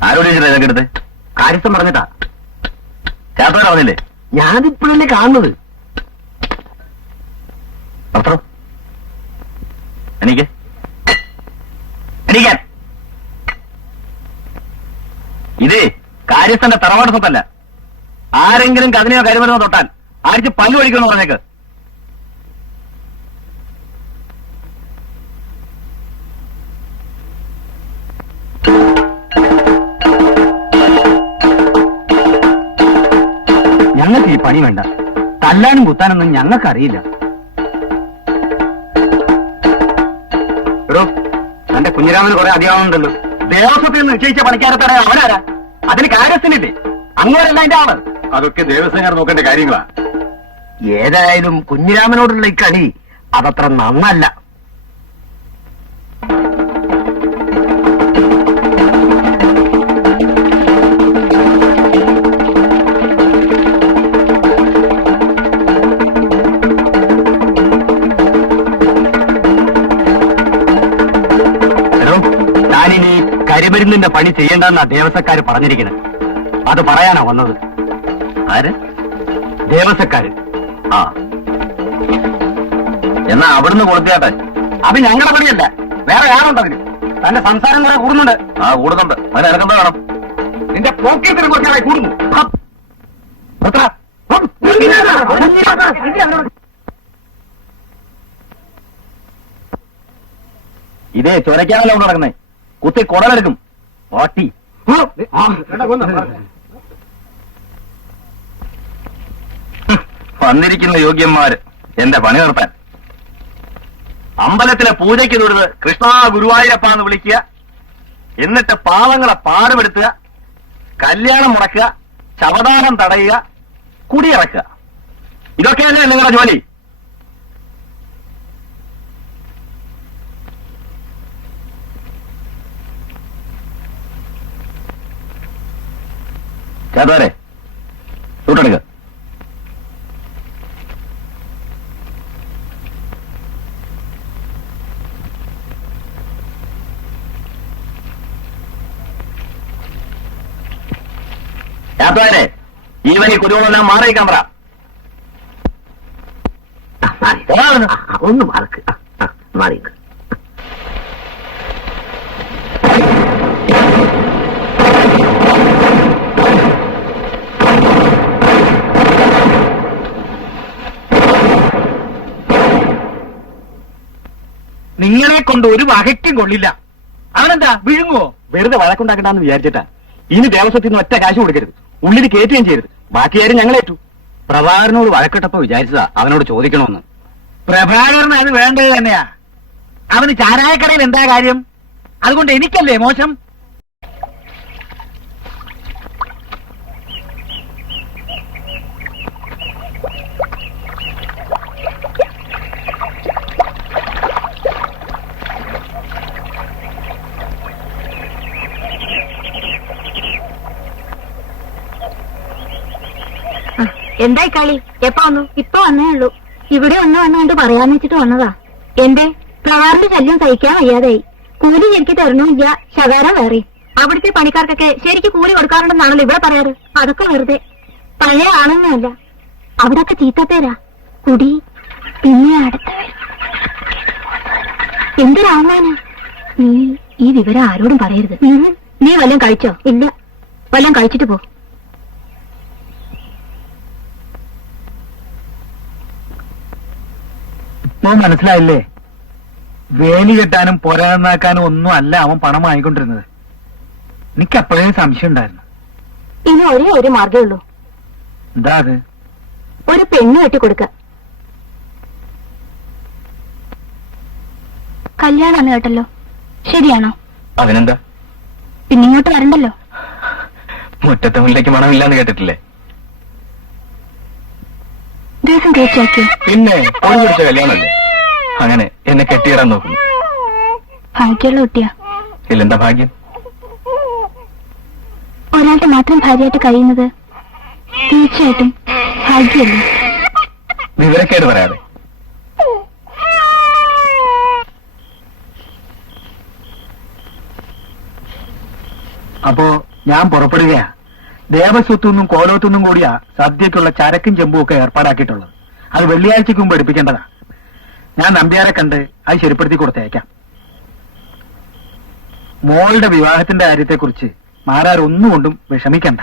ആരോട് ചോദിച്ചിട്ടാ ഇതൊക്കെ എടുത്ത്? കാര്യസ്ഥം പറഞ്ഞിട്ടാ. ചേർത്തോടെ പറഞ്ഞില്ലേ? ഞാനിപ്പോഴല്ലേ കാണുന്നത്. പത്രം എനിക്ക് എണീക്കാൻ. ഇതേ കാര്യസ്ഥന്റെ തറവാട് സ്വത്തല്ല. ആരെങ്കിലും കതിനെയോ കരുമരുന്നോ തൊട്ടാൽ ആഴ്ച പല്ലു ഒഴിക്കുമെന്ന് പറഞ്ഞേക്ക്. ഞങ്ങൾക്ക് ഈ പണി വേണ്ട. തല്ലാനും കുത്താനൊന്നും ഞങ്ങൾക്കറിയില്ല. എടോ, തന്റെ കുഞ്ഞിരാമന് കുറെ അധികമാവുന്നുണ്ടല്ലോ. ദേവസ്വത്തിൽ നിന്ന് നിശ്ചയിച്ച പണിക്കാരത്തട അവനാരാ? അതിന് കാര്യസ്ഥനില്ലേ? അങ്ങനെയല്ല അതിന്റെ ആള്. അതൊക്കെ ദേവസ്വംകാർ നോക്കേണ്ട കാര്യങ്ങളാ. ഏതായാലും കുഞ്ഞിരാമനോടുള്ള ഈ കളി അതത്ര നന്നല്ല. ഞാനിനി കരിമരുന്നിന്റെ പണി ചെയ്യേണ്ടെന്നാ ദേവസ്വക്കാര് പറഞ്ഞിരിക്കുന്നത്. അത് പറയാനാ വന്നത്. ആര്? ദേവസ്വക്കാര്. ആ, എന്നാ അവിടുന്ന് കൊടുത്തിയാട്ടെ. അത് ഞങ്ങളുടെ പണിയല്ല, വേറെ ആളുണ്ടതിന്. തന്റെ സംസാരം കുറെ കൂടുന്നുണ്ട്. ആ, കൂടുന്നുണ്ട്. അതിന് ഇറങ്ങുമ്പോ വേണം. നിന്റെ പോക്കറ്റിനെ കുറിച്ചായി കൂടുന്നു. ഇതേ ചൊരക്കാനല്ലോ കൊണ്ട് നടക്കുന്നേ. കുത്തി കുടലെടുക്കും. ഓട്ടി വന്നിരിക്കുന്ന യോഗ്യന്മാര് എന്റെ പണി നിർത്താൻ. അമ്പലത്തിലെ പൂജയ്ക്ക് തൊഴുത് കൃഷ്ണ ഗുരുവായൂരപ്പ എന്ന് വിളിക്കുക, എന്നിട്ട് പാവങ്ങളെ പാടുപെടുത്തുക, കല്യാണം മുടക്കുക, ശവദാനം തടയുക, കുടിയിറക്കുക. ഇതൊക്കെയല്ലേ നിങ്ങളുടെ ജോലി? ചേട്ടവരെ ചൂട്ടെടുക്കുക. ചേട്ടവരെ ഈവനി കുരുവെല്ലാം മാറിയിക്കാൻ പറ. ഒന്ന് മാർക്ക് മാറി. നിങ്ങളെ കൊണ്ട് ഒരു വകയ്ക്കും കൊള്ളില്ല. അവനെന്താ വിഴുങ്ങുവോ? വെറുതെ വഴക്കുണ്ടാക്കണ്ടെന്ന് വിചാരിച്ചിട്ടാ. ഇനി ദേവസ്വത്തിൽ നിന്ന് ഒറ്റ കാശ് കൊടുക്കരുത്, ഉള്ളിൽ കയറ്റുകയും ചെയ്യരുത്. ബാക്കി കാര്യം ഞങ്ങളേറ്റു. പ്രഭാകരനോട് വഴക്കിട്ടപ്പോ വിചാരിച്ചതാ അവനോട് ചോദിക്കണമെന്ന്. പ്രഭാകരന് അത് വേണ്ടത് തന്നെയാ. അവന് ചാരായക്കടയിൽ എന്താ കാര്യം? അതുകൊണ്ട് എനിക്കല്ലേ മോശം? എന്തായി കളി? എപ്പ വന്നു? ഇപ്പൊ വന്നേ ഉള്ളൂ. ഇവിടെ വന്നുകൊണ്ട് പറയാന്ന് വെച്ചിട്ട് വന്നതാ. എന്റെ പ്രവാറിന്റെ ശല്യം സഹിക്കാൻ വയ്യാതായി. കൂലി ശരിക്ക് തരണമില്ല, ശകാരം വേറെ. അവിടുത്തെ പണിക്കാർക്കൊക്കെ ശരിക്ക് കൂലി കൊടുക്കാറുണ്ടെന്നാണല്ലോ ഇവിടെ പറയാറ്. അതൊക്കെ വെറുതെ. പഴയ ആളൊന്നുമല്ല, അവിടൊക്കെ ചീത്തപ്പേരാ. കുടി, പിന്നെ അടുത്തവർ. എന്തൊരാളാണ് നീ? ഈ വിവരം ആരോടും പറയരുത്. നീ വല്ലതും കഴിച്ചോ? ഇല്ല. വല്ലതും കഴിച്ചിട്ട് പോ. ഇപ്പൊ മനസ്സിലായില്ലേ? വേലി കെട്ടാനും പൊരാന്നാക്കാനും ഒന്നും അല്ല അവൻ പണം വാങ്ങിക്കൊണ്ടിരുന്നത്. എനിക്ക് അപ്പോഴേ സംശയം ഉണ്ടായിരുന്നു. ഇനി ഒരേ ഒരു മാർഗേ ഉള്ളൂ. എന്താ അത്? ഒരു പെണ്ണ് കെട്ടിക്കൊടുക്ക. കല്യാണാന്ന് കേട്ടല്ലോ, ശരിയാണോ? അതിനെന്താ? പിന്നെ ഇങ്ങോട്ട് വരണ്ടല്ലോ. മുറ്റത്തെ മുല്ലയ്ക്ക് മണമില്ലാന്ന് കേട്ടിട്ടില്ലേ? ദിവസം തീർച്ചയാക്കിയോ? പിന്നെ ഒരു പിടിച്ച കല്യാണമല്ലേ? അങ്ങനെ എന്നെ കെട്ടിയിടാൻ നോക്കുന്നു. ഭാഗ്യമുള്ള കുട്ടിയാ. ഇല്ലെന്താ ഭാഗ്യം? ഒരാളുടെ മാത്രം ഭാര്യയായിട്ട് കഴിയുന്നത് തീർച്ചയായിട്ടും ഭാഗ്യമല്ലേ? വിവരക്കേട് പറയാതെ. അപ്പോ ഞാൻ പുറപ്പെടുകയാ. ദേവസ്വത്തുനിന്നും കോലോത്തുനിന്നും കൂടിയാ സദ്യക്കുള്ള ചരക്കും ചെമ്പും ഒക്കെ ഏർപ്പാടാക്കിയിട്ടുള്ളത്. അത് വെള്ളിയാഴ്ചക്ക് മുമ്പ് എടുപ്പിക്കേണ്ടതാ. ഞാൻ നമ്പ്യാരെ കണ്ട് അത് ശരിപ്പെടുത്തി കൊടുത്തയക്കാം. മോളുടെ വിവാഹത്തിന്റെ കാര്യത്തെക്കുറിച്ച് മാരാർ ഒന്നുകൊണ്ടും വിഷമിക്കണ്ട.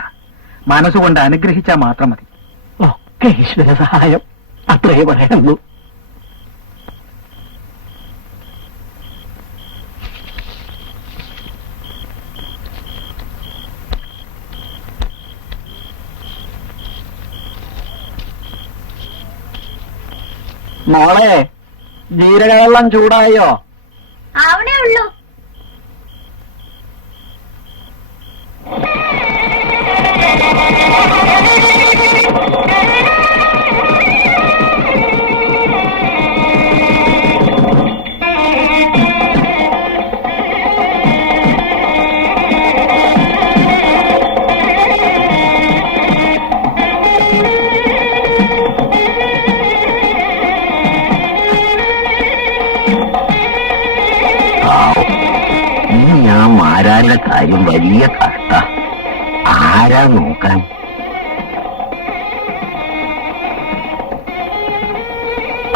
മനസ്സുകൊണ്ട് അനുഗ്രഹിച്ചാൽ മാത്രം മതി. ഒക്കെ ഈശ്വര സഹായം, അത്രേ പറയുന്നു. മോളെ, ജീരകവെള്ളം ചൂടായോ? അവിടെ ഉള്ളൂ. ഞാൻ മാരാരുടെ കാര്യം വലിയ കഷ്ട. ആരാ നോക്കാൻ?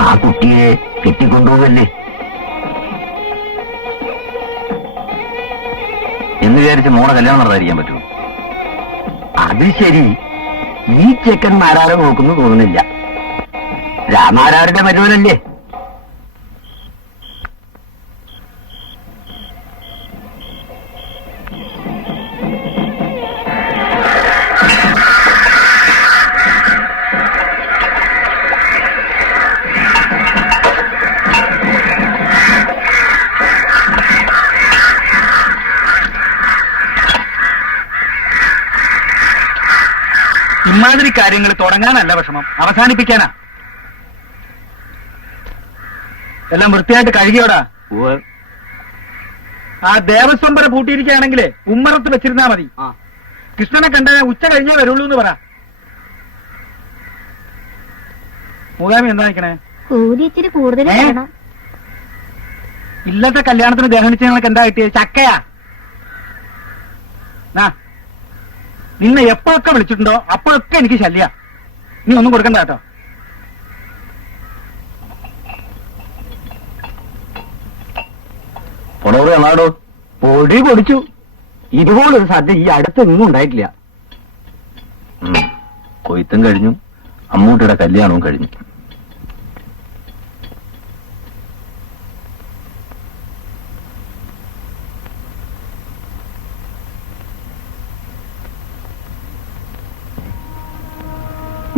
ആ കുട്ടിയെ കെട്ടിക്കൊണ്ടുപോകല്ലേ എന്ന് വിചാരിച്ച് മോളെ കല്യാണം നടത്താതിരിക്കാൻ പറ്റുമോ? അത് ശരി, ഈ ചെക്കൻ മാരാരെ നോക്കുന്നു തോന്നുന്നില്ല. രാമാരാരുടെ മരുവനല്ലേ? ഇമാതിരി കാര്യങ്ങൾ തുടങ്ങാനല്ല വിഷമം, അവസാനിപ്പിക്കാനാ. എല്ലാം വൃത്തിയായിട്ട് കഴുകിയോടാ. ആ ദേവസ്വംബര പൂട്ടിയിരിക്കുകയാണെങ്കിലേ ഉമ്മറത്ത് വെച്ചിരുന്നാ മതി. കൃഷ്ണനെ കണ്ട ഉച്ച കഴിഞ്ഞേ വരുള്ളൂ എന്ന് പറ. മൂകാമി എന്താ നിൽക്കണേ? കൂലി ഇച്ചിരി കൂടുതൽ വേണം. ഇല്ലത്തെ കല്യാണത്തിന് ദേഹനിച്ച് ഞങ്ങൾക്ക് എന്താ കിട്ടിയത്? ചക്കയാ. നിന്നെ എപ്പോഴൊക്കെ വിളിച്ചിട്ടുണ്ടോ അപ്പോഴൊക്കെ എനിക്ക് ശല്യ. നീ ഒന്നും കൊടുക്കണ്ട കേട്ടോ. പൊടോടോ പൊടി പൊടിച്ചു. ഇതുപോലൊരു സദ്യ ഈ അടുത്തൊന്നും ഉണ്ടായിട്ടില്ല. കൊയ്ത്തും കഴിഞ്ഞു, അമ്മൂട്ടിയുടെ കല്യാണവും കഴിഞ്ഞു.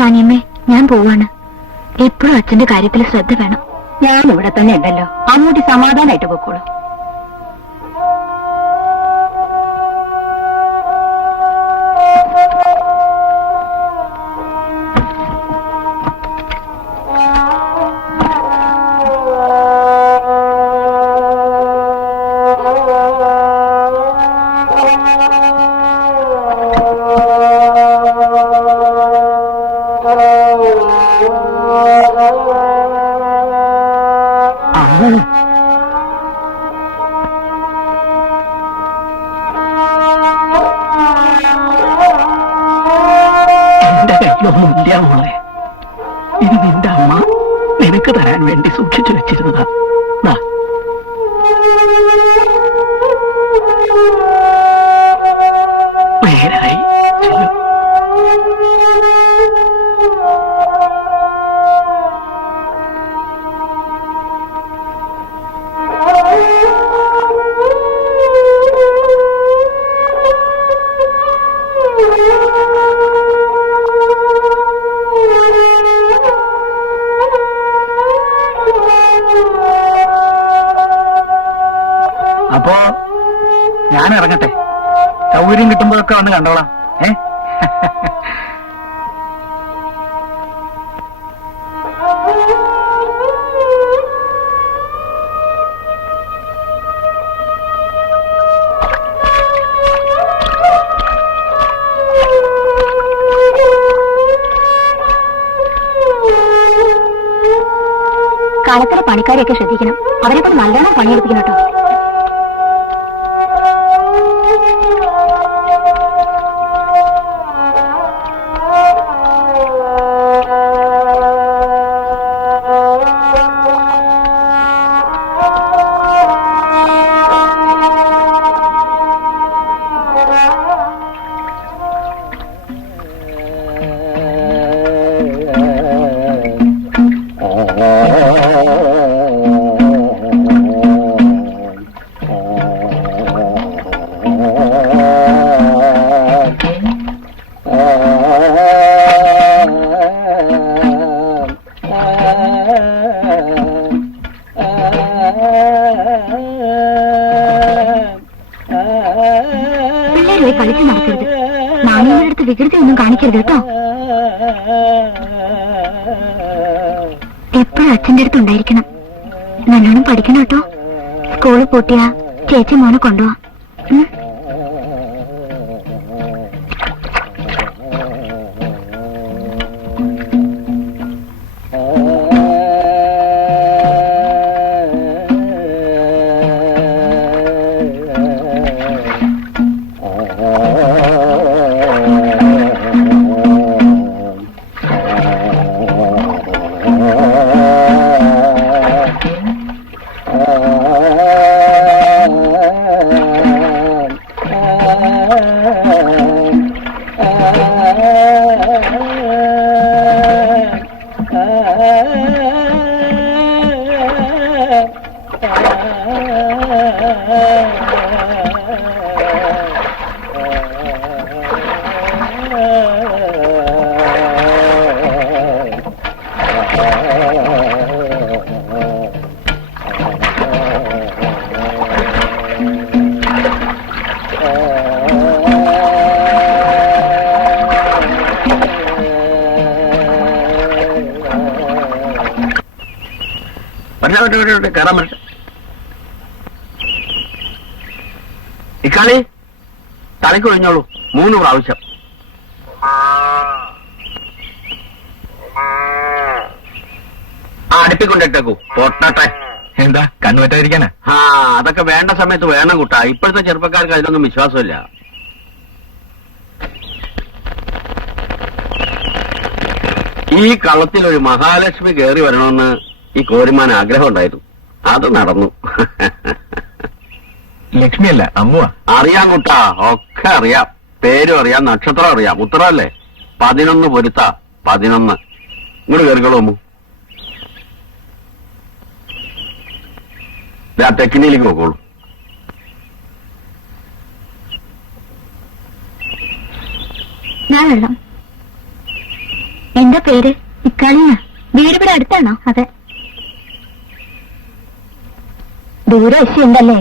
നാനിയമ്മേ, ഞാൻ പോവാണ്. എപ്പോഴും അച്ഛന്റെ കാര്യത്തിൽ ശ്രദ്ധ വേണം. ഞാൻ ഇവിടെ തന്നെ ഉണ്ടല്ലോ, അമ്മൂട്ടി സമാധാനായിട്ട് പൊക്കോളൂ. എന്റെ കയ്യിലൊന്നുമില്ല മോളെ. ഇത് നിന്റെ അമ്മ നിനക്ക് തരാൻ വേണ്ടി സൂക്ഷിച്ചു വെച്ചിരുന്നതാ. നേരായി ചെല്ലു. അപ്പോ ഞാൻ ഇറങ്ങട്ടെ, സൗകര്യം കിട്ടുമ്പോഴൊക്കെ വന്ന് കണ്ടോളാം. കളത്തിലെ പണിക്കാരെയൊക്കെ ശ്രദ്ധിക്കണം, അവരെ കൊണ്ട് നല്ലോണം പണിയെടുപ്പിക്കണം കേട്ടോ. പിള്ളേരെ കളിച്ചു നടക്കരുത്, നാണയങ്ങളെടുത്ത് വികൃതി ഒന്നും കാണിക്കരുത് കേട്ടോ. എപ്പോഴും അച്ഛന്റെ അടുത്ത് ഉണ്ടായിരിക്കണം. നല്ലോണം പഠിക്കണം കേട്ടോ. സ്കൂളിൽ പൂട്ടിയാ ചേച്ചി മോനെ കൊണ്ടുപോവാ. കയറാൻ പറ്റ ഇക്കാളി തലയ്ക്ക് ഒഴിഞ്ഞോളൂ 3 പ്രാവശ്യം. അടുപ്പിക്കൊണ്ടിട്ടേക്കൂ പൊട്ടട്ടെ. എന്താ കണ്ണുപറ്റാതിരിക്കാനാ? അതൊക്കെ വേണ്ട സമയത്ത് വേണം കുട്ടാ. ഇപ്പോഴത്തെ ചെറുപ്പക്കാർക്ക് അതിലൊന്നും വിശ്വാസമില്ല. ഈ കളത്തിൽ ഒരു മഹാലക്ഷ്മി കയറി വരണമെന്ന് ഈ കോരിമാൻ ആഗ്രഹം ഉണ്ടായിരുന്നു. അത് നടന്നു. ലക്ഷ്മിയല്ല, അമ്മുവാ. അറിയാം കുട്ടാ, ഒക്കെ അറിയാം. പേരും അറിയാം, നക്ഷത്രം അറിയാം. ഉത്തരമല്ലേ? 11 പൊരുത്ത 11. ഇങ്ങോട്ട് കയറിക്കോളൂ അമ്മു. തെക്കിനിയിലേക്ക് നോക്കോളൂ. ഞാൻ വെള്ളം. എന്താ പേര്? ഇക്കാളിയാ. വീട് ഇവിടെ അടുത്താണോ? അതെ. ദൂരവശയുണ്ടല്ലേ?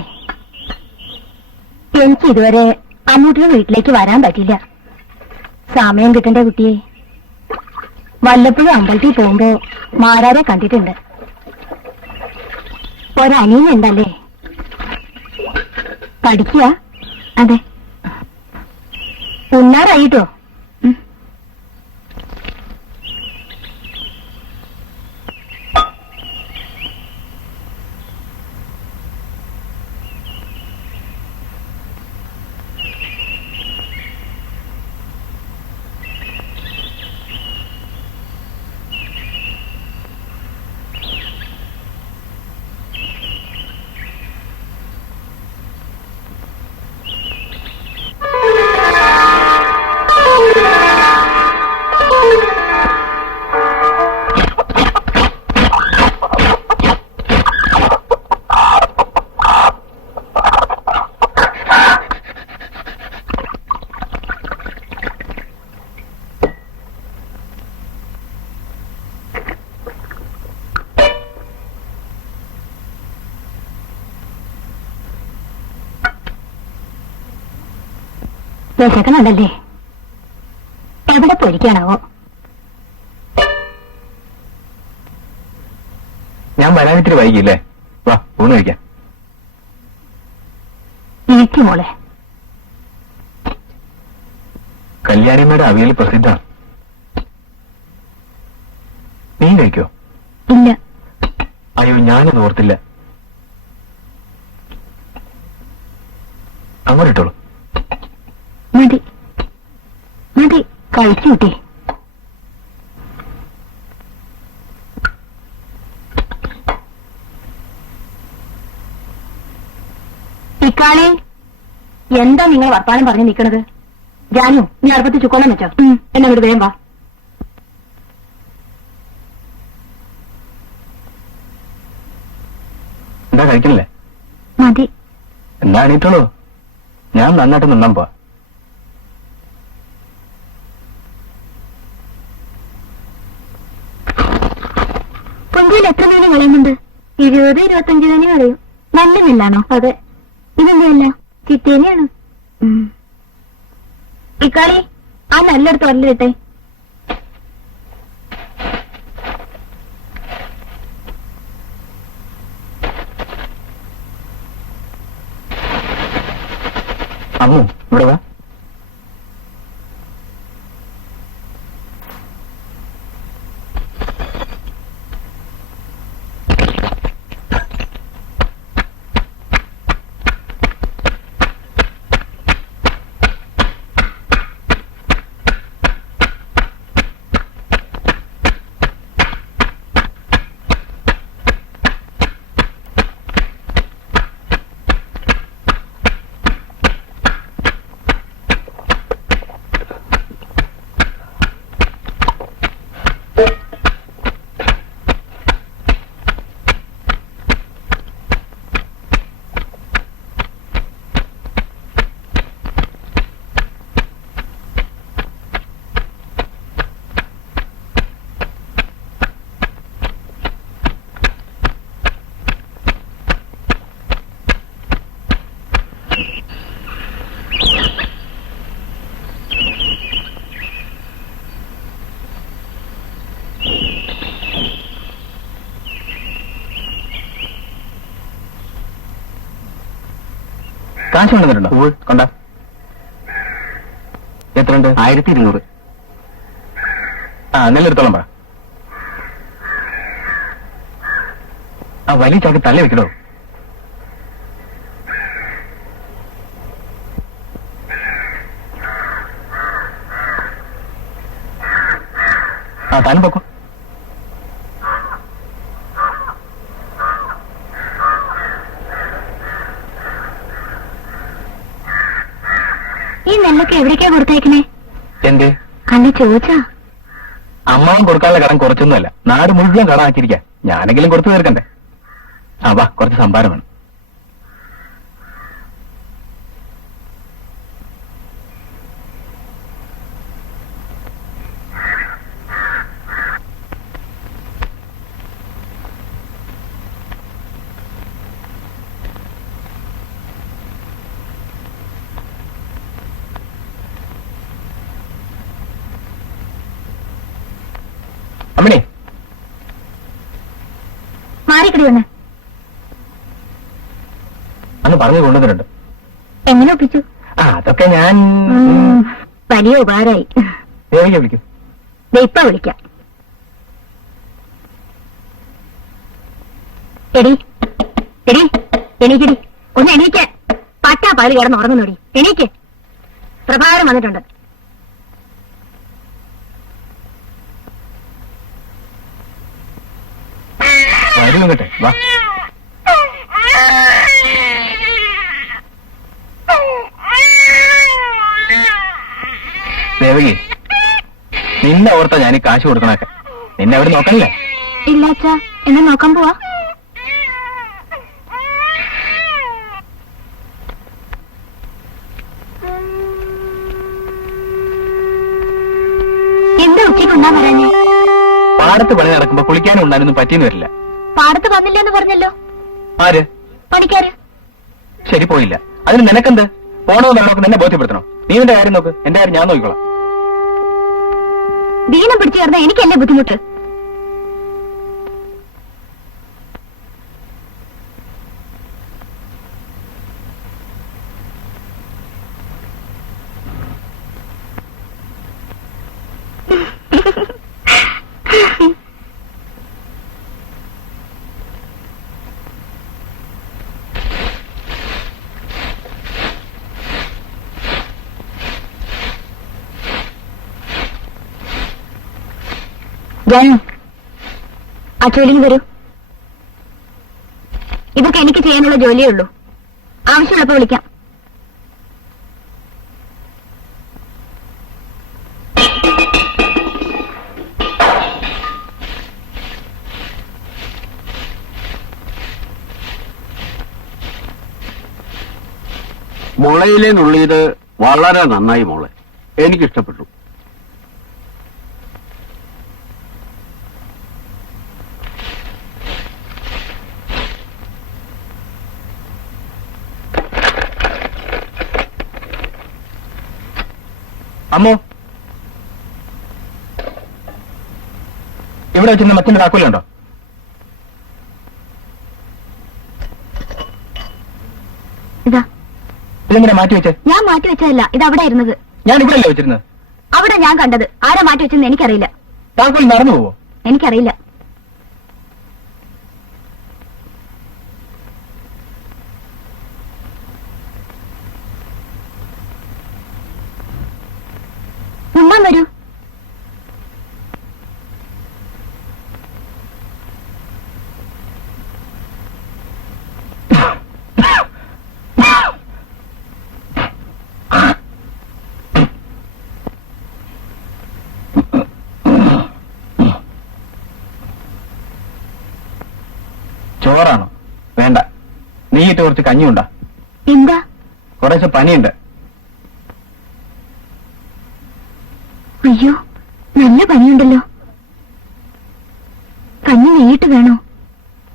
എനിക്ക് ഇതുവരെ അമ്മൂട്ടിയുടെ വീട്ടിലേക്ക് വരാൻ പറ്റില്ല. സമയം കിട്ടണ്ടേ കുട്ടിയെ? വല്ലപ്പോഴും അമ്പലത്തിൽ പോകുമ്പോ മാരാരെ കണ്ടിട്ടുണ്ട്. ഒരനിയനുണ്ടല്ലേ? പഠിക്കുക? അതെ. ഉണ്ണാറായിട്ടോ? വിശക്കണുണ്ടല്ലേ? എവിടെ പൊരിക്കാനാവോ? ഞാൻ വരാനിത്തിരി വൈകില്ലേ? വാ, ഊണ് കഴിക്കാം. ഇരിക്കും മോളെ. കല്യാണിയമ്മയുടെ അവിയൽ പ്രസിദ്ധമാണ്. നീ കഴിക്കോ? ഇല്ല. അയ്യോ, ഞാനത് ഓർത്തില്ല. അങ്ങോട്ടിട്ടോളൂ. മതി മതി, കഴിച്ചു കിട്ടി. ഇക്കാളെ, എന്താ നിങ്ങൾ വർത്താനം പറഞ്ഞു നിൽക്കണത്? ജാനു, നീ അടുപ്പത്ത് ചുക്കോളം വെച്ചോ. എന്നെ ഇവിടെ വേഗം വാ. എന്താ കഴിക്കണില്ലേ? മതി. എന്താ എണീറ്റോളൂ, ഞാൻ നന്നായിട്ട് നിന്നാൻ പോവാ. പൊന്തിയിൽ എത്ര മീന് കളയുന്നുണ്ട്? 20-25 തന്നെ കളയും. നല്ല നെല്ലാണോ? അതെ. ഇതെന്തല്ല, ചിത്തേനെയാണ്. ഇക്കാളി, ആ നല്ലെടുത്ത് വരലിട്ടെ. അമ്മു, ഇവിടെ വാ. കാശ് കൊണ്ടുവന്നിട്ടുണ്ടോ? കൊണ്ട. എത്രയുണ്ട്? 1200. ആ, നെല്ലെടുത്തോളം പറ. ആ വലിയ ചാക്ക് തള്ളി വെക്കണോ? ആ, താനും പൊക്കോ. ഈ നെല്ലൊക്കെ എവിടേക്കാ കൊടുത്തേക്കണേ? എന്തേ? അന്ന് ചോദിച്ചാ. അമ്മാവൻ കൊടുക്കാനുള്ള കടം കുറച്ചൊന്നുമല്ല, നാട് മുഴുവൻ കടമാക്കിയിരിക്കാം. ഞാനെങ്കിലും കൊടുത്തു തീർക്കണ്ടേ. ആ വാ, കുറച്ച് സംഭാരം വേണം. അമ്മണി, മാറിക്കടി വന്ന്. അന്ന് പറഞ്ഞു കൊണ്ടുവന്നിട്ടുണ്ട്. എങ്ങനെ ഒപ്പിച്ചു? ആ, അതൊക്കെ ഞാൻ വലിയ ഉപകാരമായി. ദേവിക വിളിക്കും. ഇപ്പൊ വിളിക്കാം. എടി എടി, എണീക്കടി, ഒന്ന് എണീക്ക്. പട്ടാ പകല് കിടന്ന് ഉറങ്ങുന്നോടി, എണീക്ക്. പ്രഭാകരൻ വന്നിട്ടുണ്ട്. വരും കേട്ടെ, വാ. ദേവകി, നിന്നെ ഓർത്താ ഞാൻ ഈ കാശ് കൊടുക്കണൊക്കെ. നിന്നെ അവിടെ നോക്കണില്ല. ഇല്ല അച്ഛാ, എന്നെ നോക്കാൻ പോവാ. എന്താ ഉച്ചയ്ക്ക് ഉണ്ടാ വരാഞ്ഞേ? പാടത്ത് പണി നടക്കുമ്പോ കുളിക്കാനും ഉണ്ടാനൊന്നും പറ്റിയെന്ന് വരില്ല. പാടത്ത് വന്നില്ലെന്ന് പറഞ്ഞല്ലോ. ആര്? പണിക്കാര്. ശരി, പോയില്ല. അതിന് നിനക്കെന്ത്? പോണമെന്ന് നമുക്ക് നിന്നെ ബോധ്യപ്പെടുത്തണോ? നീ നിന്റെ കാര്യം നോക്ക്, എന്റെ കാര്യം ഞാൻ നോക്കിക്കോളാം. ദീനം പിടിച്ചു ചേർന്ന എനിക്കല്ലേ ബുദ്ധിമുട്ട്. ജാനു, ആ ജോലിക്ക് വരൂ. ഇതൊക്കെ എനിക്ക് ചെയ്യാനുള്ള ജോലിയേ ഉള്ളൂ. ആവശ്യമുള്ളപ്പോ വിളിക്കാം. മുളയിലെ നുള്ളിയത് വളരെ നന്നായി മോളെ, എനിക്കിഷ്ടപ്പെട്ടു. അമ്മോ, ഇവിടെ വെച്ചിരുന്ന മച്ചന്റെ താക്കോലുണ്ടോ? ഇതാ. ഇതെങ്ങനെ മാറ്റി വെച്ചേ? ഞാൻ മാറ്റി വെച്ചതല്ല, ഇത് അവിടെ ഇരുന്നത്. ഞാൻ ഇവിടെ അല്ലേ വെച്ചിരുന്നത്? അവിടെ ഞാൻ കണ്ടത്. ആരാ മാറ്റി വെച്ചെന്ന് എനിക്കറിയില്ല. താക്കോൽ നടന്നു പോവോ? എനിക്കറിയില്ല. ഉമ്മാൻ വരൂ. ചോറാണോ? വേണ്ട, നീയിട്ട് കുറച്ച് കഞ്ഞിയുണ്ടാ. എന്താ? കുറച്ച് പനിയുണ്ട്. അയ്യോ, നല്ല പനിയുണ്ടല്ലോ. കഞ്ഞി നെയ്യിട്ട് വേണോ?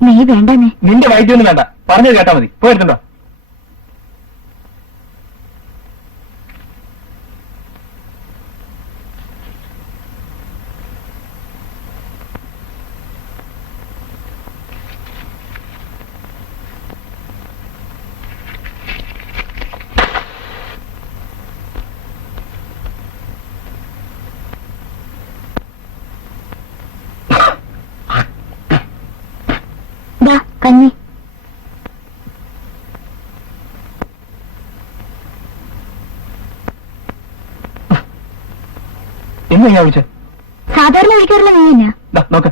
നെയ്യ് വേണ്ടേ? നിന്റെ വൈദ്യൊന്നും വേണ്ട, പറഞ്ഞത് കേട്ടാ മതി. പോയിരുന്നുണ്ടോ? കഞ്ഞി. ഇന്ന് ഞാൻ വിളിച്ചേ? സാധാരണ വിളിക്കാറില്ല നെയ്യ് തന്നെയാ. നോക്ക്.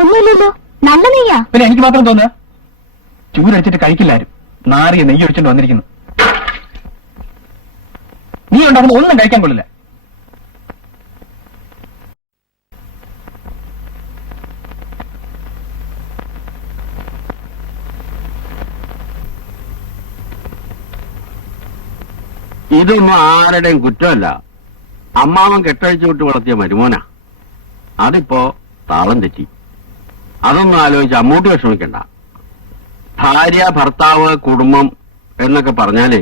ഒന്നുമില്ലല്ലോ, നല്ല നെയ്യാ. പിന്നെ എനിക്ക് മാത്രം തോന്നുക? ചൂരടിച്ചിട്ട് കഴിക്കില്ലാരും. നാറിയ നെയ്യ് ഒഴിച്ചോണ്ട് വന്നിരിക്കുന്നു. നീ ഉണ്ടാക്കുന്ന ഒന്നും കഴിക്കാൻ കൊള്ളില്ല. ഇതൊന്നും ആരുടെയും കുറ്റമല്ല. അമ്മാവൻ കെട്ടഴിച്ചു വിട്ട് വളർത്തിയ മരുമോനാ. അതിപ്പോ താളം തെറ്റി. അതൊന്നും ആലോചിച്ച് അമ്മൂട്ടി വിഷമിക്കണ്ട. ഭാര്യ, ഭർത്താവ്, കുടുംബം എന്നൊക്കെ പറഞ്ഞാലേ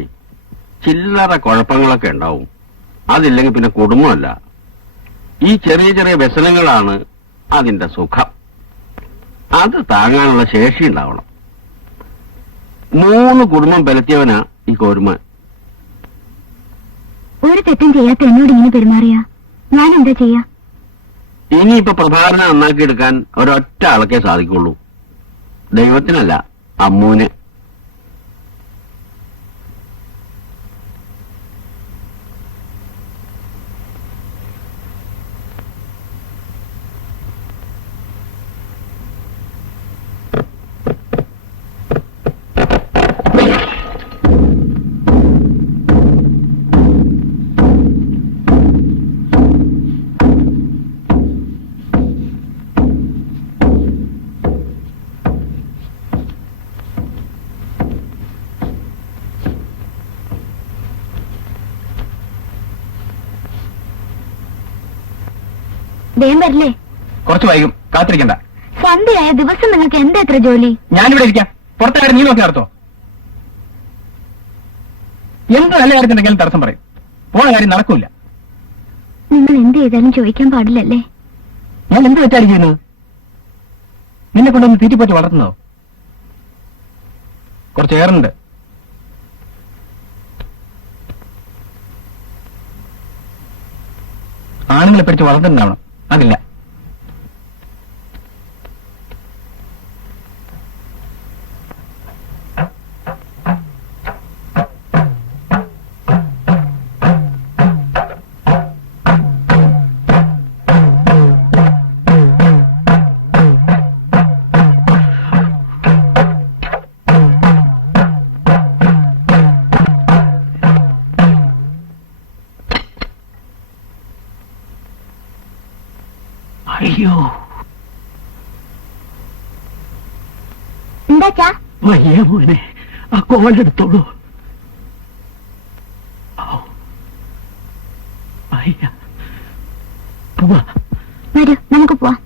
ചില്ലറ കുഴപ്പങ്ങളൊക്കെ ഉണ്ടാവും. അതില്ലെങ്കിൽ പിന്നെ കുടുംബമല്ല. ഈ ചെറിയ ചെറിയ വ്യസനങ്ങളാണ് അതിന്റെ സുഖം. അത് താങ്ങാനുള്ള ശേഷി ഉണ്ടാവണം. 3 കുടുംബം പരത്തിയവനാ ഈ കോരുമാൻ. ഒരു തെറ്റും ചെയ്യാത്ത എന്നോട് ഇങ്ങനെ പെരുമാറിയാ ഞാൻ എന്താ ചെയ്യാ? ഇനിയിപ്പോ പ്രഭാകരനെ നന്നാക്കിയെടുക്കാൻ ഒരൊറ്റ ആൾക്കേ സാധിക്കുള്ളൂ. ദൈവത്തിനല്ല, അമ്മൂന്. വേഗം വരില്ലേ? കുറച്ച് വൈകും, കാത്തിരിക്കണ്ട. സന്ധ്യയായ ദിവസം നിങ്ങൾക്ക് എന്താ എത്ര ജോലി? ഞാനിവിടെ ഇരിക്കാം. പുറത്തെ കാര്യം നീ നോക്കി നടത്തോ? എന്ത് നല്ല കാര്യത്തിനെങ്കിലും തടസ്സം പറയും. പോണ കാര്യം നടക്കൂല. നിങ്ങൾ എന്ത് ചെയ്താലും ചോദിക്കാൻ പാടില്ലല്ലേ? ഞാൻ എന്ത് തെറ്റാണ് ചെയ്യുന്നത്? നിന്നെ കൊണ്ടൊന്ന് തീറ്റിപ്പറ്റി വളർത്തുന്നോ? കുറച്ച് ഏറുണ്ട്. ആണുങ്ങളെ പിടിച്ച് വളർത്തുന്നുണ്ടാവണം. അതില്ല. അയ്യോ, എന്താച്ചാ? വയ്യ മോനെ, ആ കോലെടുത്തോളൂ. വയ്യ, പോവാ. വരൂ, നമുക്ക് പോവാം.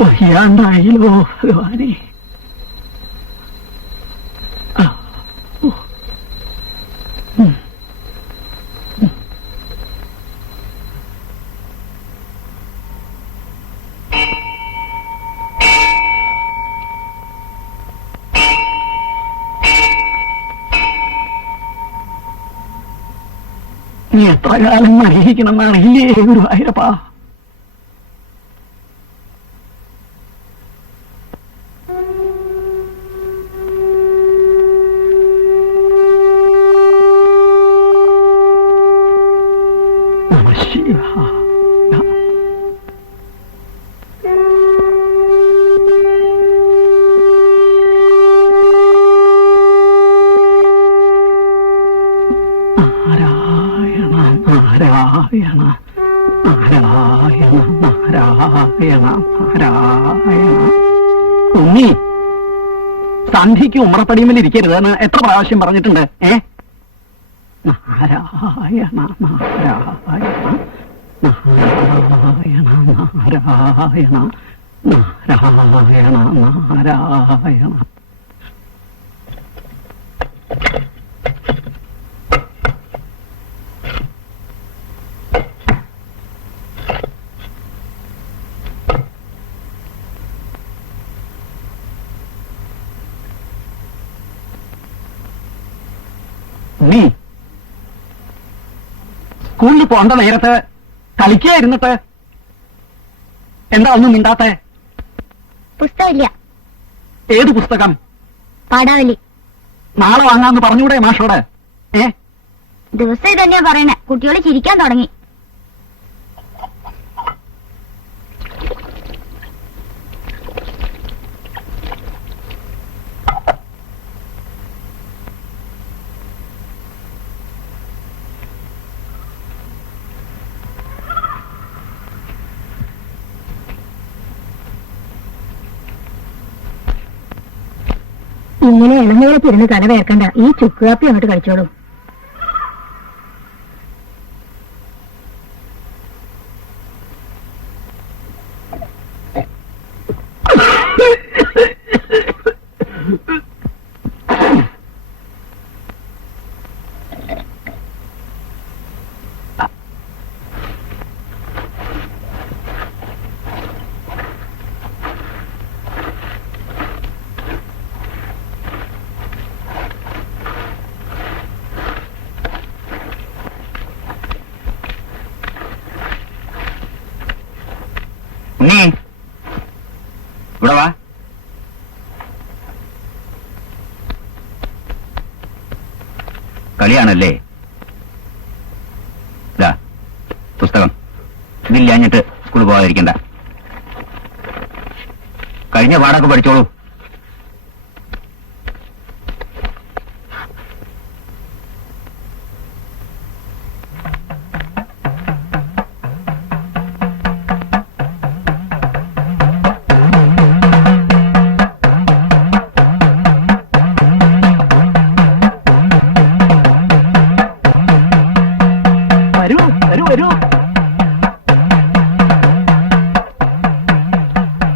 വയ്യാണ്ടായില്ലോ ഭഗവാനെ. നീ എത്ര കാലം അറിയിക്കണമെന്നാണ് ഇല്ലേ ഗുരുവായൂരപ്പാ? നമഃശിവായ. നാരായണ നാരായണ നാരായണ നാരായണ. ഉണ്ണി, സന്ധിക്ക് ഉമ്രപ്പടിയുമിൽ ഇരിക്കരുതെന്ന് എത്ര പ്രാവശ്യം പറഞ്ഞിട്ടുണ്ട്? നാരായണ നാരായണ നാരായണ നാരായണ നാരായണ നാരായണ. നീ സ്കൂളിൽ പോണ്ട നേരത്ത് കളിക്കായിരുന്നിട്ട് എന്താ ഒന്നും മിണ്ടാത്തെ? പുസ്തകമില്ല. ഏത് പുസ്തകം? പാടാവലി. നാളെ വാങ്ങാന്ന് പറഞ്ഞൂടെ മാഷോട്? ദിവസം ഇതന്നെയാ പറയണേ. കുട്ടികൾ ചിരിക്കാൻ തുടങ്ങി. ഇങ്ങനെ ഇളനീളത്തിരുന്ന് തല വേർക്കണ്ട. ഈ ചുക്കുകാപ്പി അങ്ങോട്ട് കഴിച്ചോളൂ. ഉണ്ണി, ഇവിടെ വാ. കളിയാണല്ലേ? ഇതാ പുസ്തകം. ഇതില്ലാഞ്ഞിട്ട് സ്കൂളിൽ പോകാതിരിക്കണ്ട. കഴിഞ്ഞ പാടൊക്കെ പഠിച്ചോളൂ. വരൂ വരൂ വരൂ.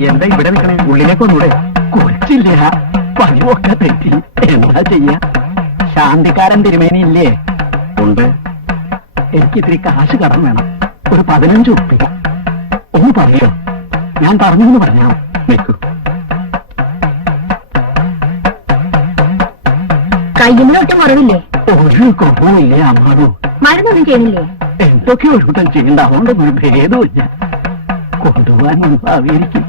എന്താ ഇവിടെ നിൽക്കണേ? ഉള്ളിലേക്ക് ഒന്നൂടെ? കൊച്ചില്ല, പണിയൊക്കെ തെറ്റി. എന്താ ചെയ്യാ? ശാന്തിക്കാരൻ തിരുമേനി ഇല്ലേ? ഉണ്ട്. എനിക്ക് ഇത്തിരി കാശ് കടം വേണം. ഒരു 15 ഉറുപ്പിക. ഒന്ന് പറയോ? ഞാൻ പറഞ്ഞെന്ന് പറഞ്ഞാ നിൽക്കൂ. കയ്യുന്നൊട്ടും കുറവില്ലേ? ഒരു കുറവുമില്ലേ അമ്മാവു? മരുന്നൊന്നും ചെയ്യുന്നില്ലേ? എന്തൊക്കെ ഒരു കൂട്ടം ചെയ്യണ്ട, അതുകൊണ്ടൊന്നും ഒരു ഭേദമില്ല. കൊണ്ടുപോകാൻ മുൻപായിരിക്കും.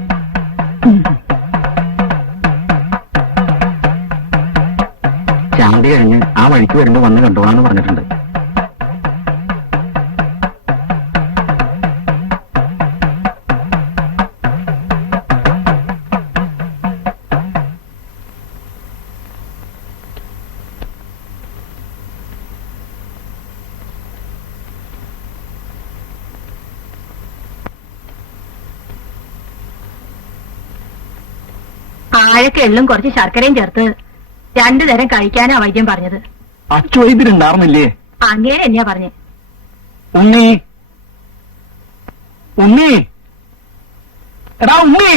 ശാന്തി കഴിഞ്ഞ് ആ വഴിക്ക് വരുമ്പോ വന്ന് കണ്ടോളാന്ന് പറഞ്ഞിട്ടുണ്ട്. ആഴൊക്കെ എള്ളും കുറച്ച് ശർക്കരയും ചേർത്ത് 2 തരം കഴിക്കാനാ വൈദ്യം പറഞ്ഞത്. അച്ചുവൈദ്യരുണ്ടാർന്നില്ലേ? അങ്ങനെ തന്നെയാ പറഞ്ഞേ. ഉണ്ണി, ഉണ്ണി, എടാ ഉണ്ണി,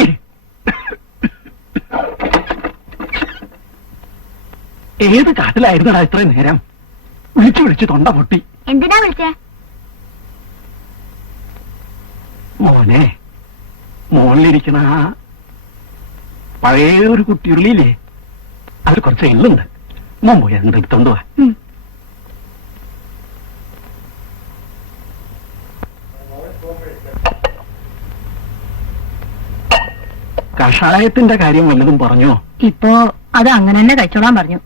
ഏത് കാട്ടിലായിരുന്നടാ ഇത്രയും നേരം? വിളിച്ചു വിളിച്ച് തൊണ്ട പൊട്ടി. എന്തിനാ വിളിച്ചേ? മോനെ, മോളിലിരിക്കണ പഴയ ഒരു കുട്ടിയുള്ളില്ലേ, അതിൽ കുറച്ച് എള്ളുണ്ട്. മോൻ പോയി അതിന്റെ എടുത്തോണ്ട് പോവാ. കഷായത്തിന്റെ കാര്യം വല്ലതും പറഞ്ഞോ? ഇപ്പോ അത് അങ്ങനെ തന്നെ കഴിച്ചോളാൻ പറഞ്ഞു.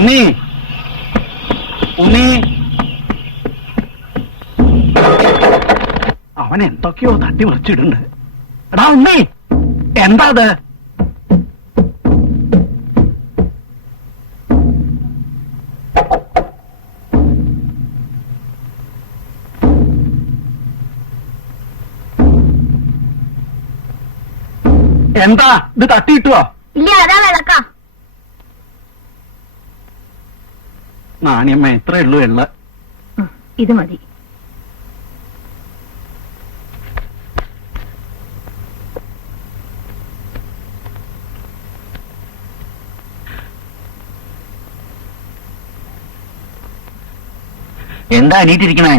ഉണ്ണി, ഉണ്ണി, അവൻ എന്തൊക്കെയോ തട്ടി മറിച്ചിടുന്നുണ്ട്. എടാ ഉണ്ണി, എന്താ അത്? എന്താ ഇത് തട്ടിയിട്ടുവോ? ഇല്ല, അതാ വിളക്ക. നാണിയമ്മ എത്ര ഉള്ളൂ എള്ള? ഇത് മതി. എന്താ എണീറ്റിരിക്കണേ?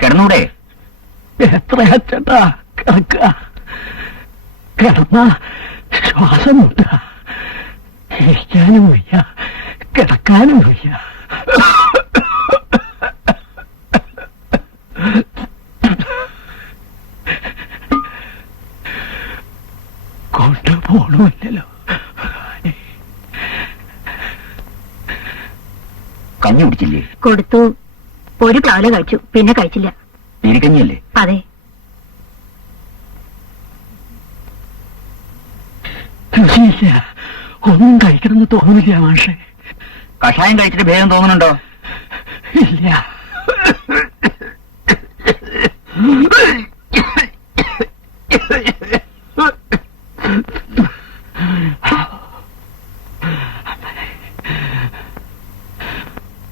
കിടന്നൂടെ? എത്രയാ ചേട്ടാ കിടക്ക? കിടന്ന ശ്വാസം മുട്ട. ഇരിക്കാനും വയ്യ, കിടക്കാനും വയ്യ. കൊണ്ടുപോണമല്ലോ. കഞ്ഞി കുടിച്ചില്ലേ? കൊടുത്തു. ഒരു പ്ലാവില കഴിച്ചു, പിന്നെ കഴിച്ചില്ല. നീരിക്കഞ്ഞിയല്ലേ? അതെ. രുചിയില്ല, ഒന്നും കഴിക്കണമെന്ന് തോന്നുന്നില്ല മാഷെ. കഷായം കഴിച്ചിട്ട് ഭേദം തോന്നുന്നുണ്ടോ? ഇല്ല.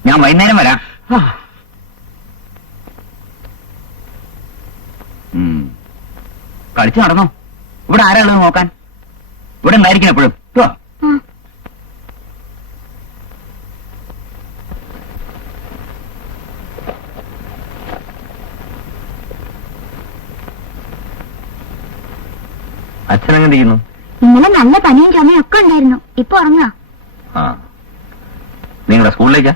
ഞാൻ വൈകുന്നേരം വരാം. കളിച്ചു നടന്നോ? ഇവിടെ ആരാ ഉള്ളത് നോക്കാൻ? ഇവിടെ ഉണ്ടായിരിക്കണം എപ്പോഴും. അച്ഛനെങ്ങനെ ചെയ്യുന്നു? ഇന്നലെ നല്ല പനിയും ചുമയും ഒക്കെ ഉണ്ടായിരുന്നു. ഇപ്പൊ ഉറങ്ങാ. ആ, നിങ്ങളുടെ സ്കൂളിലേക്കാ?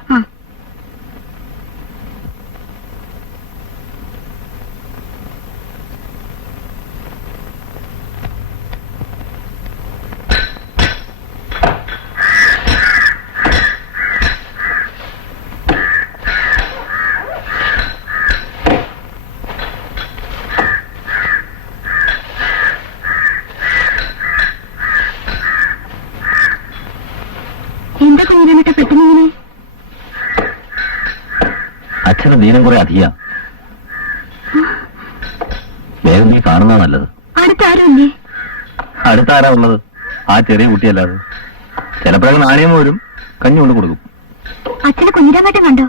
എന്താ കുഞ്ഞിരമിട്ട പെട്ടെന്നിങ്ങനെ? അച്ഛന് ദീനം കുറെ അധികം. വേഗം നീ കാണുന്നതാ നല്ലത്. അടുത്താരുമില്ലേ? അടുത്താരാ ഉള്ളത്? ആ ചെറിയ കുട്ടിയല്ലാതെ. ചിലപ്പോഴൊക്കെ നാണയം വരും, കഞ്ഞി കൊണ്ട് കൊടുക്കും. അച്ഛനെ കുഞ്ഞിരാമേട്ടൻ കണ്ടോ?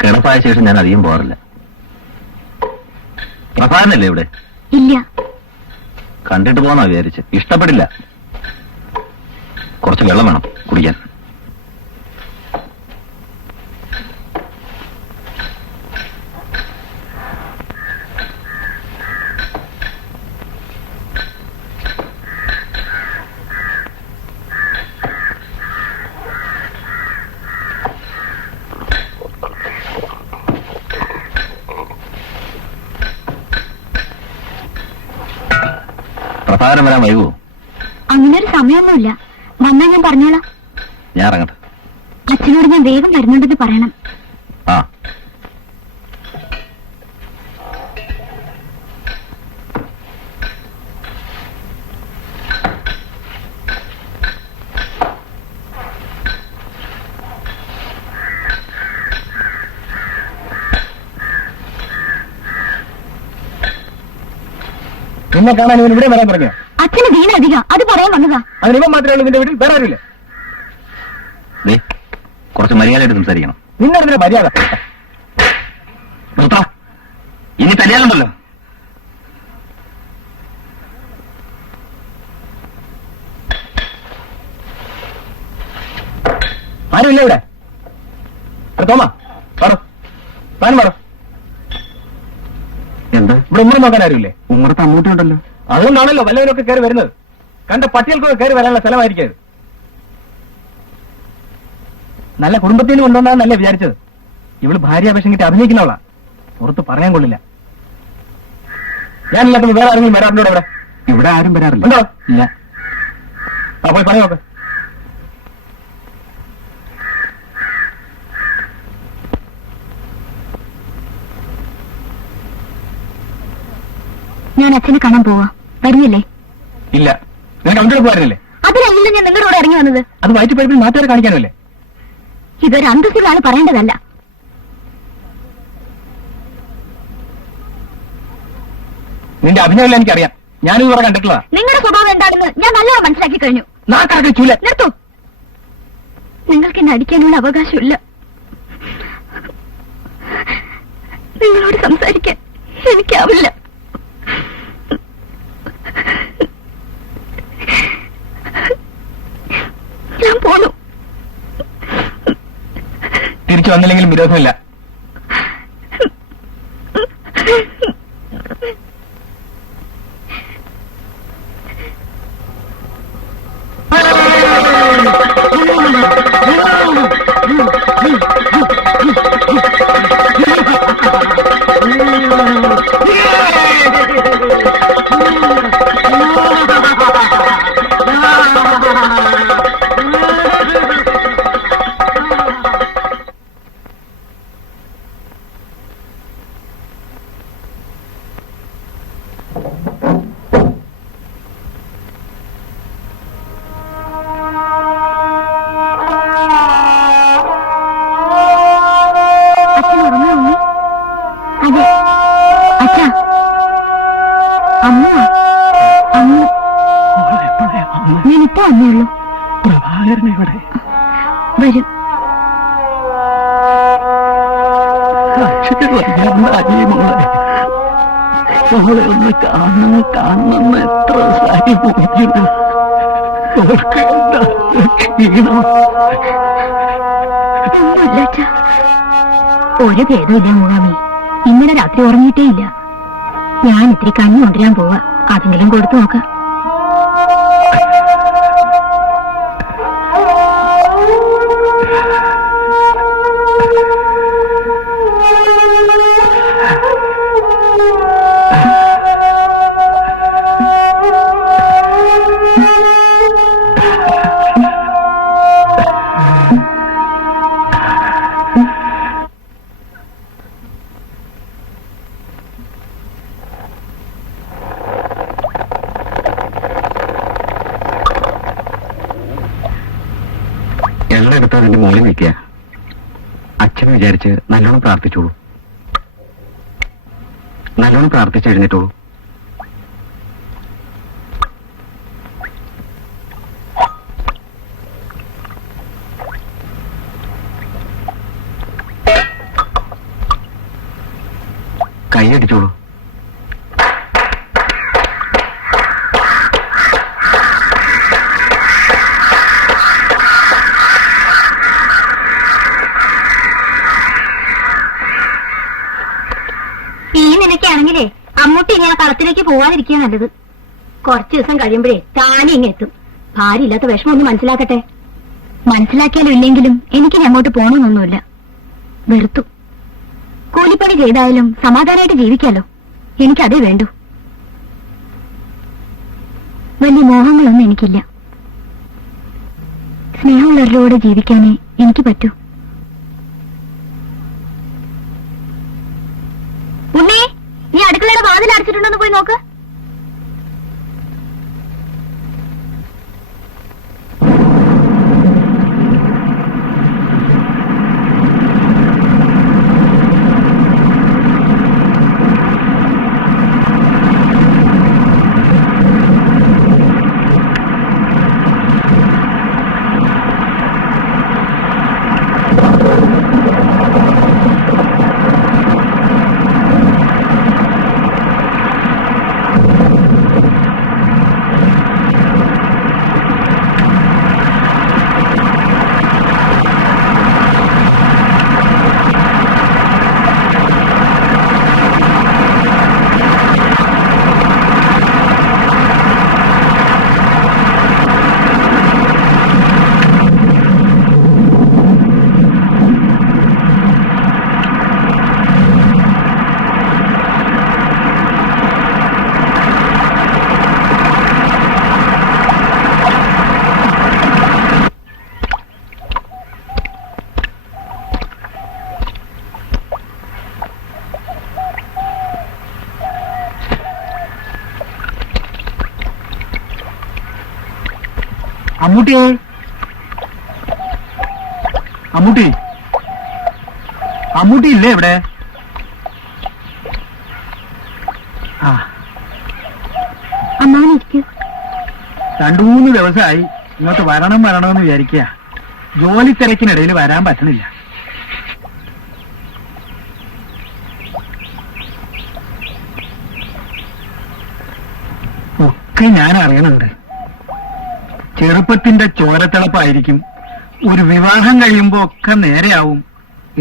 കിടപ്പായ ശേഷം ഞാൻ അധികം പോകാറില്ല. പ്രഭാകരനല്ലേ ഇവിടെ? ഇല്ല. കണ്ടിട്ട് പോന്നാ വിചാരിച്ച്. ഇഷ്ടപ്പെടില്ല. കുറച്ച് വെള്ളം വേണം കുടിക്കാൻ. പ്രഭാകരൻ വരാൻ വൈകുമോ? അങ്ങനൊരു സമയമൊന്നുമില്ല. വന്നാ ഞാൻ പറഞ്ഞോളാം. ഞാൻ ഇറങ്ങട്ടെ. അച്ഛനോട് ഞാൻ വേഗം വരുന്നുണ്ടെന്ന് പറയണം. ആ. നിന്നെ കാണാൻ ഇവൻ ഇവിടെ വരാൻ പറഞ്ഞോ? അച്ഛന് വീണ അധികം, അത് പറയാൻ വന്നതാ. അതിന് ഇവൻ മാത്രമേ ഉള്ളൂ നിന്റെ വീട്ടിൽ, വേറെ ആരുമില്ല. കുറച്ച് മര്യാദയായിട്ട് സംസാരിക്കണം. നിന്നതിന്റെ മര്യാദ നിർത്താ. ഇനി തല്ലിയാലുണ്ടല്ലോ. ആരുമില്ല ഇവിടെ. തോമാ പറ, താനും പറ. എന്താ ഇവിടെ ഉമ്മ നോക്കാൻ ആരുമില്ലേ? ഉമ്മറത്ത് അമ്മൂട്ടി ഉണ്ടല്ലോ. അതുകൊണ്ടാണല്ലോ വല്ലവരൊക്കെ കയറി വരുന്നത്. കണ്ട പട്ടികൾക്കൊക്കെ കയറി വരാനുള്ള സ്ഥലമായിരിക്കും. നല്ല കുടുംബത്തിന് കൊണ്ടുവന്നാന്നല്ലേ വിചാരിച്ചത്. ഇവള് ഭാര്യാപേക്ഷം കിട്ടി അഭിനയിക്കുന്നവളാ. പുറത്ത് പറയാൻ കൊള്ളില്ല. ഞാനില്ലാത്ത വേറെ ആരെങ്കിലും വരാറുണ്ടോ ഇവിടെ? ഇവിടെ ആരും വരാറില്ല. ഉണ്ടോ? ഇല്ല. ആ പോയി പറഞ്ഞു നോക്ക്. ഞാൻ അച്ഛനെ കാണാൻ പോവാ. വരുന്നില്ലേ? ഇല്ല. നിനക്ക് അവൻ്റെ പോകാറില്ലേ? അതിനല്ല ഞാൻ നിങ്ങളുടെ കൂടെ ഇറങ്ങി വന്നത്. അത് വയറ്റുപഴുപ്പിൽ നാട്ടുകാരെ കാണിക്കാനല്ലേ? ഇതൊരു അന്തസ്സുള്ള ആള് പറയേണ്ടതല്ല. നിന്റെ അഭിനയമല്ല എനിക്കറിയാം. ഞാനിത് ഇവിടെ കണ്ടിട്ടുള്ളതാ. നിങ്ങളുടെ സ്വഭാവം എന്താണെന്ന് ഞാൻ നല്ലോണം മനസ്സിലാക്കി കഴിഞ്ഞു. നാക്കാക്കി ചൂല. നിർത്തൂ. നിങ്ങൾക്ക് എന്നെ അടിക്കാനുള്ള അവകാശമില്ല. നിങ്ങളോട് സംസാരിക്കാൻ എനിക്കാവില്ല. ഞാൻ പോന്നു. തിരിച്ചു വന്നില്ലെങ്കിലും വിരോധമില്ല. ഞാനിപ്പോ വന്നേയുള്ളൂ. പ്രഭാകരൻ ഇവിടെ വരും. അവളെ ഒന്ന് കാണണമെന്ന് എത്ര സാരി പോയിരുന്നു. ഒന്നുമില്ല അച്ഛാ. ഒരു ഭേദമില്ല മൂകാമി. ഇന്നലെ രാത്രി ഉറങ്ങിയിട്ടേ ഇല്ല. ഞാൻ ഇത്തിരി കഞ്ഞി കൊണ്ടുവരാൻ പോവാ. അതെങ്കിലും കൊടുത്തു നോക്കാം. എള്ളെടുത്ത് അതിന്റെ മുകളിൽ നിൽക്കുക. അച്ഛൻ വിചാരിച്ച് നല്ലോണം പ്രാർത്ഥിച്ചോളൂ. നല്ലോണം പ്രാർത്ഥിച്ചെഴുന്നേറ്റോളൂ. കൈയടിച്ചോളൂ. ഈ നിലയ്ക്കാണെങ്കിലേ അമ്മൂട്ടി ഇങ്ങനെ കളത്തിലേക്ക് പോവാതിരിക്കുക നല്ലത്. കുറച്ചു ദിവസം കഴിയുമ്പോഴേ താനെ ഇങ്ങെത്തും. ഭാര്യ ഇല്ലാത്ത വിഷമം ഒന്ന് മനസ്സിലാക്കട്ടെ. മനസ്സിലാക്കിയാലും ഇല്ലെങ്കിലും എനിക്കിനി അങ്ങോട്ട് പോകണമെന്നൊന്നുമില്ല. വെറുത്തു. കൂലിപ്പണി ചെയ്തായാലും സമാധാനമായിട്ട് ജീവിക്കാലോ. എനിക്കതേ വേണ്ടു. വലിയ മോഹങ്ങളൊന്നും എനിക്കില്ല. സ്നേഹമുള്ളവരുടെ ജീവിക്കാനേ എനിക്ക് പറ്റൂ. ഉണ്ണേ, നീ അടുക്കളയുടെ വാതിൽ അടച്ചിട്ടുണ്ടോന്ന് പോയി നോക്ക്. അമ്മൂട്ടിയെ, അമ്മൂട്ടി, അമ്മൂട്ടി ഇല്ലേ ഇവിടെ? ആ, അമ്മാവനിരിക്കൂ. 2-3 ദിവസമായി ഇങ്ങോട്ട് വരണമെന്ന് വിചാരിക്കുക. ജോലി തിരക്കിനിടയിൽ വരാൻ പറ്റണില്ല. ഒക്കെ ഞാൻ അറിയണുണ്ട്. ചെറുപ്പത്തിന്റെ ചോരത്തിളപ്പായിരിക്കും. ഒരു വിവാഹം കഴിയുമ്പോ ഒക്കെ നേരെയാവും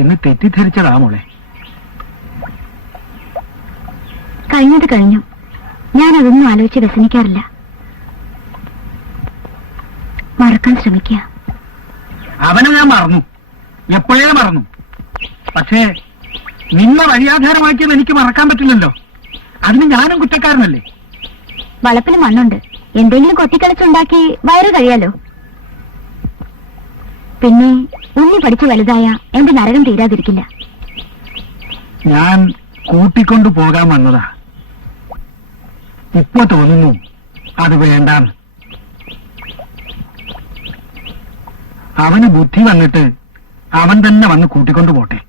എന്ന് തെറ്റിദ്ധരിച്ചതാ മോളെ. കഴിഞ്ഞത് കഴിഞ്ഞു. ഞാനതൊന്നും ആലോചിച്ച് വ്യസനിക്കാറില്ല. മറക്കാൻ ശ്രമിക്കുക. അവനെ ഞാൻ മറന്നു, എപ്പോഴേ മറന്നു. പക്ഷേ നിന്നെ വഴിയാധാരമാക്കിയത് എനിക്ക് മറക്കാൻ പറ്റില്ലല്ലോ. അതിന് ഞാനും കുറ്റക്കാരനല്ലേ? വളപ്പിന് മണ്ണുണ്ട്. എന്തെങ്കിലും കൊത്തിക്കളിച്ചുണ്ടാക്കി വയറ് കഴിയാലോ. പിന്നെ ഉണ്ണി പഠിച്ചു വലുതായ എന്റെ നരകം തീരാതിരിക്കില്ല. ഞാൻ കൂട്ടിക്കൊണ്ടു പോകാൻ വന്നതാ. ഇപ്പൊ തോന്നുന്നു അത് വേണ്ടാന്ന്. അവന് ബുദ്ധി വന്നിട്ട് അവൻ തന്നെ വന്ന് കൂട്ടിക്കൊണ്ടു പോട്ടെ.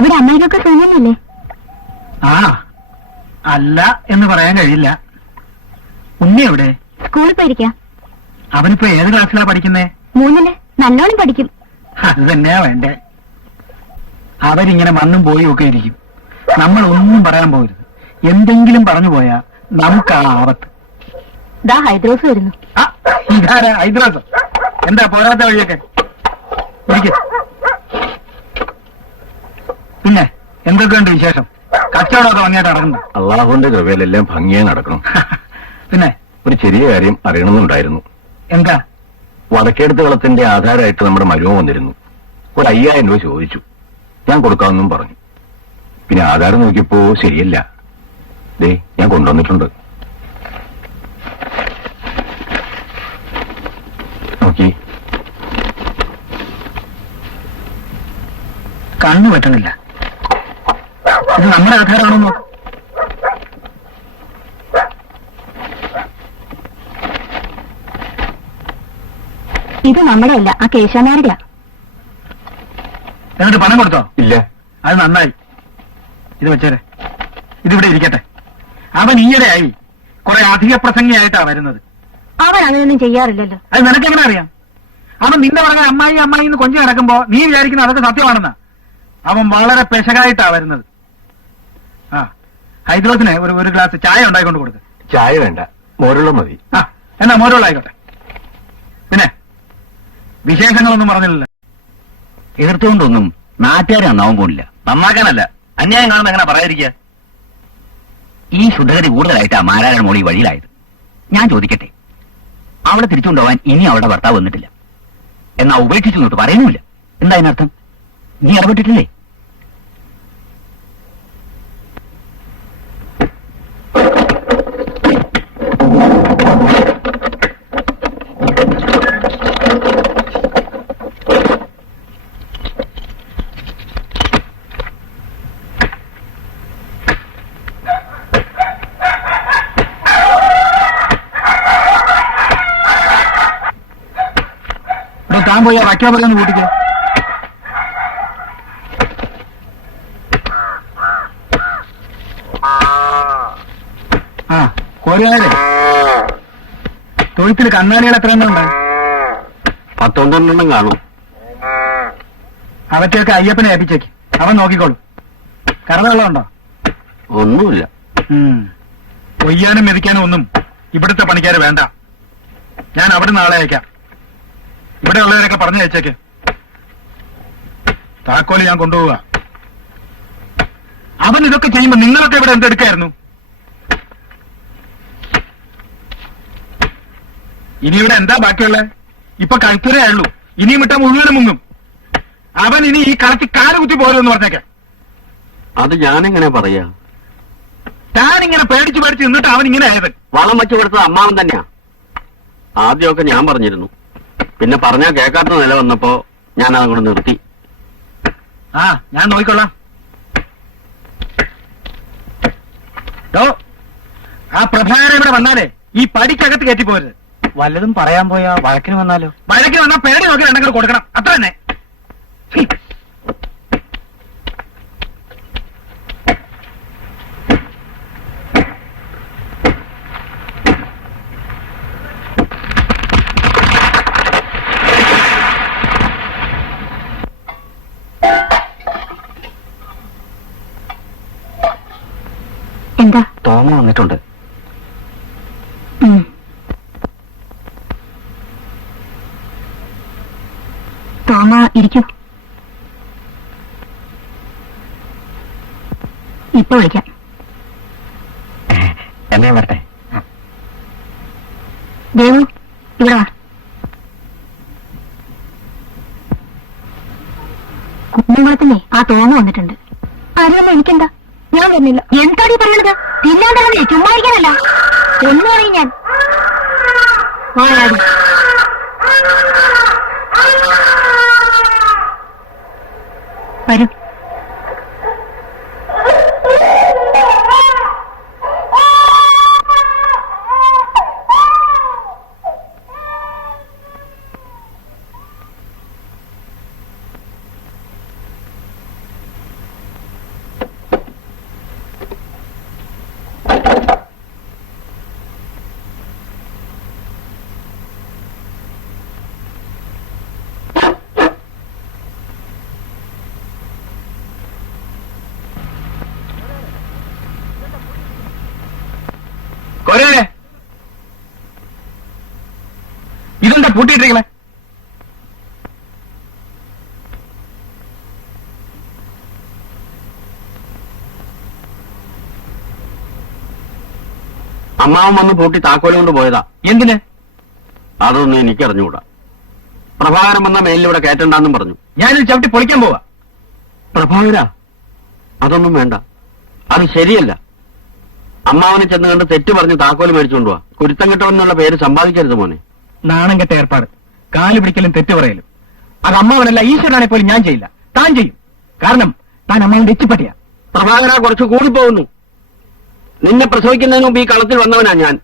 അവിടെ അമ്മയ്ക്കൊക്കെ സുഖമില്ലേ? ആ, അല്ല എന്ന് പറയാൻ കഴിയില്ല. ഉണ്ണി എവിടെ? സ്കൂളിൽ പോയിരിക്കാം. അവനിപ്പോ ഏത് ക്ലാസ്സിലാ പഠിക്കുന്നേ? 3 നല്ലോണം പഠിക്കും. അത് തന്നെയാ വേണ്ടേ. അവരിങ്ങനെ വന്നും പോയും ഒക്കെ ഇരിക്കും. നമ്മൾ ഒന്നും പറയാൻ പോകരുത്. എന്തെങ്കിലും പറഞ്ഞു പോയാ നമുക്ക് ആ ആപത്ത്. ദാ ഹൈദ്രോസ് വരുന്നു. ആ, ഇതാരാ ഹൈദ്രാസ്? എന്താ പോരാത്ത വഴിയൊക്കെ? ഇരിക്ക്. പിന്നെ എന്തൊക്കെയുണ്ട് വിശേഷം? കച്ചവടമൊക്കെ ഭംഗിയായിട്ട് നടക്കുന്നു? അള്ളാഹുവിന്റെ കൃപയിലെല്ലാം ഭംഗിയായി നടക്കണം. പിന്നെ ഒരു ചെറിയ കാര്യം അറിയണമെന്നുണ്ടായിരുന്നു. എന്താ? വടക്കേടുത്ത് കളത്തിന്റെ ആധാരമായിട്ട് നമ്മുടെ മരുമ വന്നിരുന്നു. ഒരു 5000 രൂപ ചോദിച്ചു. ഞാൻ കൊടുക്കാമെന്നും പറഞ്ഞു. പിന്നെ ആധാരം നോക്കിയപ്പോ ശരിയല്ല. ദേ, ഞാൻ കൊണ്ടുവന്നിട്ടുണ്ട്. നോക്കി. കണ്ണു പറ്റണില്ല. ഇത് നമ്മുടെ ആധാരമാണോ നോക്ക്. ഇത് നമ്മുടെ അല്ല, ആ കേശവനാരുടെയാ. എന്നിട്ട് പണം കൊടുത്തോ? ഇല്ല. അത് നന്നായി. ഇത് വെച്ചേരെ, ഇതിവിടെ ഇരിക്കട്ടെ. അവൻ ഈയിടെയായി കുറെ അധിക പ്രസംഗിയായിട്ടാ വരുന്നത്. അവൻ അങ്ങനെയൊന്നും ചെയ്യാറില്ലല്ലോ. അത് നിനക്കെങ്ങനെ അറിയാം? അവൻ നിന്റെ പറഞ്ഞ അമ്മായി അമ്മായി എന്ന് കൊഞ്ചു കിടക്കുമ്പോ നീ വിചാരിക്കുന്ന അതൊക്കെ സത്യമാണെന്ന്. അവൻ വളരെ പെശകായിട്ടാ വരുന്നത്. ആ, ഹൈദ്രോസിന് ഒരു ഗ്ലാസ് ചായ ഉണ്ടായിക്കൊണ്ട് കൊടുക്ക്. ചായ വേണ്ട, മോരുള്ള മതി. ആ, എന്നാ മോരുള്ളായിക്കോട്ടെ. പിന്നെ വിശേഷങ്ങളൊന്നും പറഞ്ഞില്ലല്ലോ. എതിർത്തുകൊണ്ടൊന്നും നാട്ടുകാരെ നന്നാവാൻ പോണില്ല. നന്നാക്കാനല്ല, അന്യായം കാണുന്ന എങ്ങനെ പറയാതിരിക്കുക? ഈ ശുദ്ധഗതി കൂടുതലായിട്ടാ മാരാരുടെ മോളി വഴിയിലായത്. ഞാൻ ചോദിക്കട്ടെ, അവളെ തിരിച്ചുകൊണ്ടുപോകാൻ ഇനി അവളുടെ ഭർത്താവ് വന്നിട്ടില്ല, എന്നാ ഉപേക്ഷിച്ചു എന്നിട്ട് പറയുന്നുമില്ല. എന്താ അതിനർത്ഥം? നീ ഇടപെട്ടിട്ടില്ലേ? താൻ പോയി വയ്ക്കാ പറയുന്ന കൂട്ടിക്ക്. ആ, കോരുകാരെ തൊഴുത്തിൽ കന്നാലികൾ എത്ര എണ്ണം ഉണ്ട്? 10-12 കാണും. അവറ്റൊക്കെ അയ്യപ്പനെ ഏൽപ്പിച്ചേക്ക്, അവൻ നോക്കിക്കോളും. കറവെള്ളമുണ്ടോ? ഒന്നുമില്ല. കൊയ്യാനും മെതിക്കാനും ഒന്നും ഇവിടുത്തെ പണിക്കാര് വേണ്ട. ഞാൻ അവിടെ നാളെ അയക്കാം. ഇവിടെ ഉള്ളവരൊക്കെ പറഞ്ഞു അയച്ചേക്ക്. താക്കോല് ഞാൻ കൊണ്ടുപോവുക. അവൻ ഇതൊക്കെ ചെയ്യുമ്പോ നിങ്ങളൊക്കെ ഇവിടെ എന്തെടുക്കായിരുന്നു? ഇനി ഇവിടെ എന്താ ബാക്കിയുള്ളത്? ഇപ്പൊ കഴുത്തുരേ ഉള്ളൂ. ഇനിയും വിട്ടാ മുഴുവനും മുങ്ങും. അവൻ ഇനി ഈ കളത്തി കാല് കുത്തി പോലെന്ന് പറഞ്ഞേക്കാം. അത് ഞാനെങ്ങനെ പറയാ? താൻ ഇങ്ങനെ പേടിച്ച് പേടിച്ച് നിന്നിട്ട് അവൻ ഇങ്ങനെ ആയത്. വളം വെച്ചു കൊടുത്തത് അമ്മാവൻ തന്നെയാ. ആദ്യമൊക്കെ ഞാൻ പറഞ്ഞിരുന്നു, പിന്നെ പറഞ്ഞാ കേൾക്കാത്ത നില വന്നപ്പോ ഞാൻ അതങ്ങോട്ട് നിർത്തി. ആ, ഞാൻ നോക്കിക്കൊള്ളാം. ആ പ്രഭാകരൻ ഇവിടെ വന്നാലേ ഈ പടിക്കകത്ത് കയറ്റിപ്പോരുത്. വല്ലതും പറയാൻ പോയാ വഴക്കിന് വന്നാലോ? വഴക്കിന് വന്നാൽ പേടി നോക്കി രണ്ടെങ്കിലും കൊടുക്കണം, അത്ര തന്നെ. എന്താ? തോമ വന്നിട്ടുണ്ട്. തോമ ഇരിക്കൂ. ഇപ്പൊ വിളിക്കാം. എന്നെ വരട്ടെ. ദേവു, ഇവിടെ വാ. കുന്നംകുളത്തിനെ ആ തോമ വന്നിട്ടുണ്ട്. ആരും എനിക്കെന്താ? ഞാൻ വരുന്നില്ല. എന്താടി പറയണത്? തിന്നാണ്ടല്ലേ, ചുമ്മാ ഇരിക്കാനല്ല. ഒന്നു പറയും ഞാൻ. വരൂ. കൊരേ, ഇതെന്താ പൂട്ടിയിട്ടിരിക്കണേ? അമ്മാവൻ വന്ന് പൂട്ടി താക്കോല് കൊണ്ട് പോയതാ. എന്തിന്? അതൊന്നും എനിക്കറിഞ്ഞുകൂടാ. പ്രഭാകരൻ വന്ന മേലിലൂടെ കയറ്റണ്ടെന്നും പറഞ്ഞു. ഞാനിത് ചവിട്ടി പൊളിക്കാൻ പോവാ. പ്രഭാകര, അതൊന്നും വേണ്ട, അത് ശരിയല്ല. അമ്മാവനെ ചെന്ന് കണ്ട് തെറ്റ് പറഞ്ഞ് താക്കോല് മേടിച്ചുകൊണ്ടുവാ. കുരുത്തം കിട്ടുമെന്നുള്ള പേര് സമ്പാദിക്കരുത് മോനെ. നാണം കെട്ട ഏർപ്പാട്, കാല് പിടിക്കലും തെറ്റ് പറയലും. അത് അമ്മാവനല്ല, ഈശ്വരനാണെ പോലും ഞാൻ ചെയ്യില്ല. താൻ ചെയ്യും. കാരണം താൻ അമ്മാവന്റെ എച്ചിപ്പട്ടിയാ. പ്രഭാകര, കുറച്ച് കൂടിപ്പോകുന്നു. നിന്നെ പ്രസവിക്കുന്നതിന് മുമ്പ് ഈ കളത്തിൽ വന്നവനാ ഞാൻ.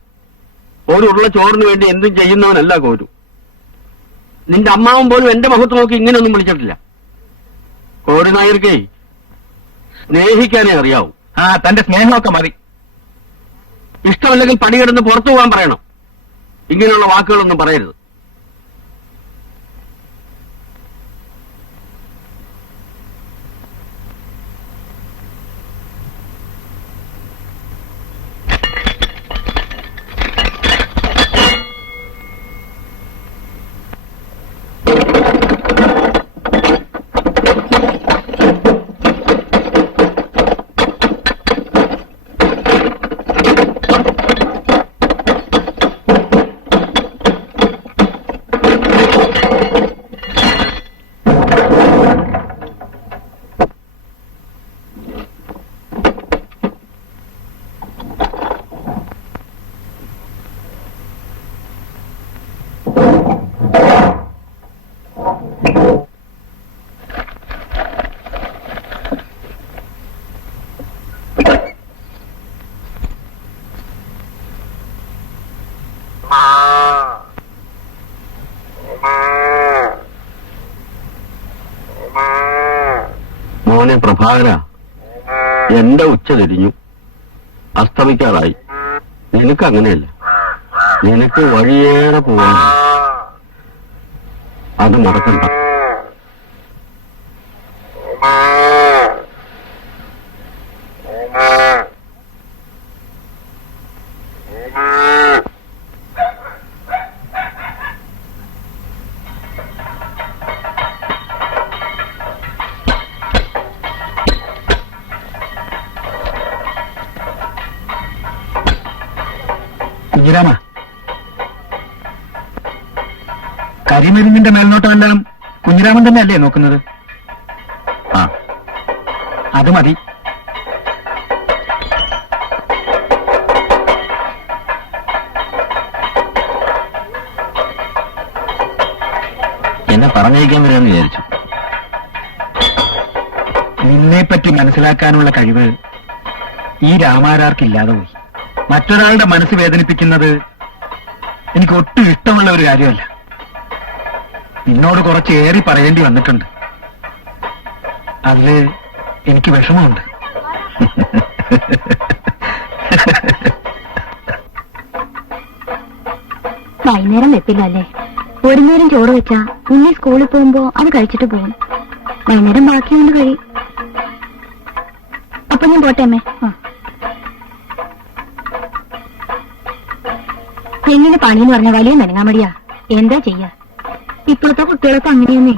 ഒരു ഉരുള ചോറിന് വേണ്ടി എന്തും ചെയ്യുന്നവനല്ല കോരു. നിന്റെ അമ്മാവൻ പോലും എന്റെ മുഖത്ത് നോക്കി ഇങ്ങനെയൊന്നും വിളിച്ചിട്ടില്ല. കോടി നായർക്കേ സ്നേഹിക്കാനേ അറിയാവൂ. ആ തന്റെ സ്നേഹമൊക്കെ മതി. ഇഷ്ടമല്ലെങ്കിൽ പണിയെടുന്ന് പുറത്തു പോകാൻ പറയണം. ഇങ്ങനെയുള്ള വാക്കുകളൊന്നും പറയരുത്. മോനെ പ്രഭാകര, എന്റെ ഉച്ച തിരിഞ്ഞു, അസ്തമിക്കാറായി. നിനക്ക് അങ്ങനെയല്ല. നിനക്ക് വഴിയേറെ പോവാൻ. അത് മറക്കണ്ട. കുഞ്ഞിരാമ, കരിമരുന്നിന്റെ മേൽനോട്ടമെല്ലാം കുഞ്ഞിരാമൻ തന്നെ അല്ലേ നോക്കുന്നത്? ആ, അത് മതി. എന്നെ പറഞ്ഞയക്കാൻ വരാമെന്ന് വിചാരിച്ചു. നിന്നെപ്പറ്റി മനസ്സിലാക്കാനുള്ള കഴിവ് ഈ രാമാരാർക്കില്ലാതെ പോയി. മറ്റൊരാളുടെ മനസ്സ് വേദനിപ്പിക്കുന്നത് എനിക്ക് ഒട്ടും ഇഷ്ടമുള്ള ഒരു കാര്യമല്ല. നിന്നോട് കുറച്ച് ഏറി പറയേണ്ടി വന്നിട്ടുണ്ട്. അതില് എനിക്ക് വിഷമമുണ്ട്. വൈകുന്നേരം വെപ്പില്ല അല്ലേ? ഒരു നേരം ചോറ് വെച്ചാ ഉണ്ണി സ്കൂളിൽ പോകുമ്പോ അത് കഴിച്ചിട്ട് പോകും. വൈകുന്നേരം ബാക്കി കൊണ്ട് കഴിയും. അപ്പൊ ഞാൻ പോട്ടെ അമ്മേ. എങ്ങനെ പണിന്ന് പറഞ്ഞ വലിയ നനങ്ങാമടിയാ. എന്താ ചെയ്യാ? ഇപ്പോഴത്തെ കുട്ടികളൊക്കെ അങ്ങനെയെന്നേ.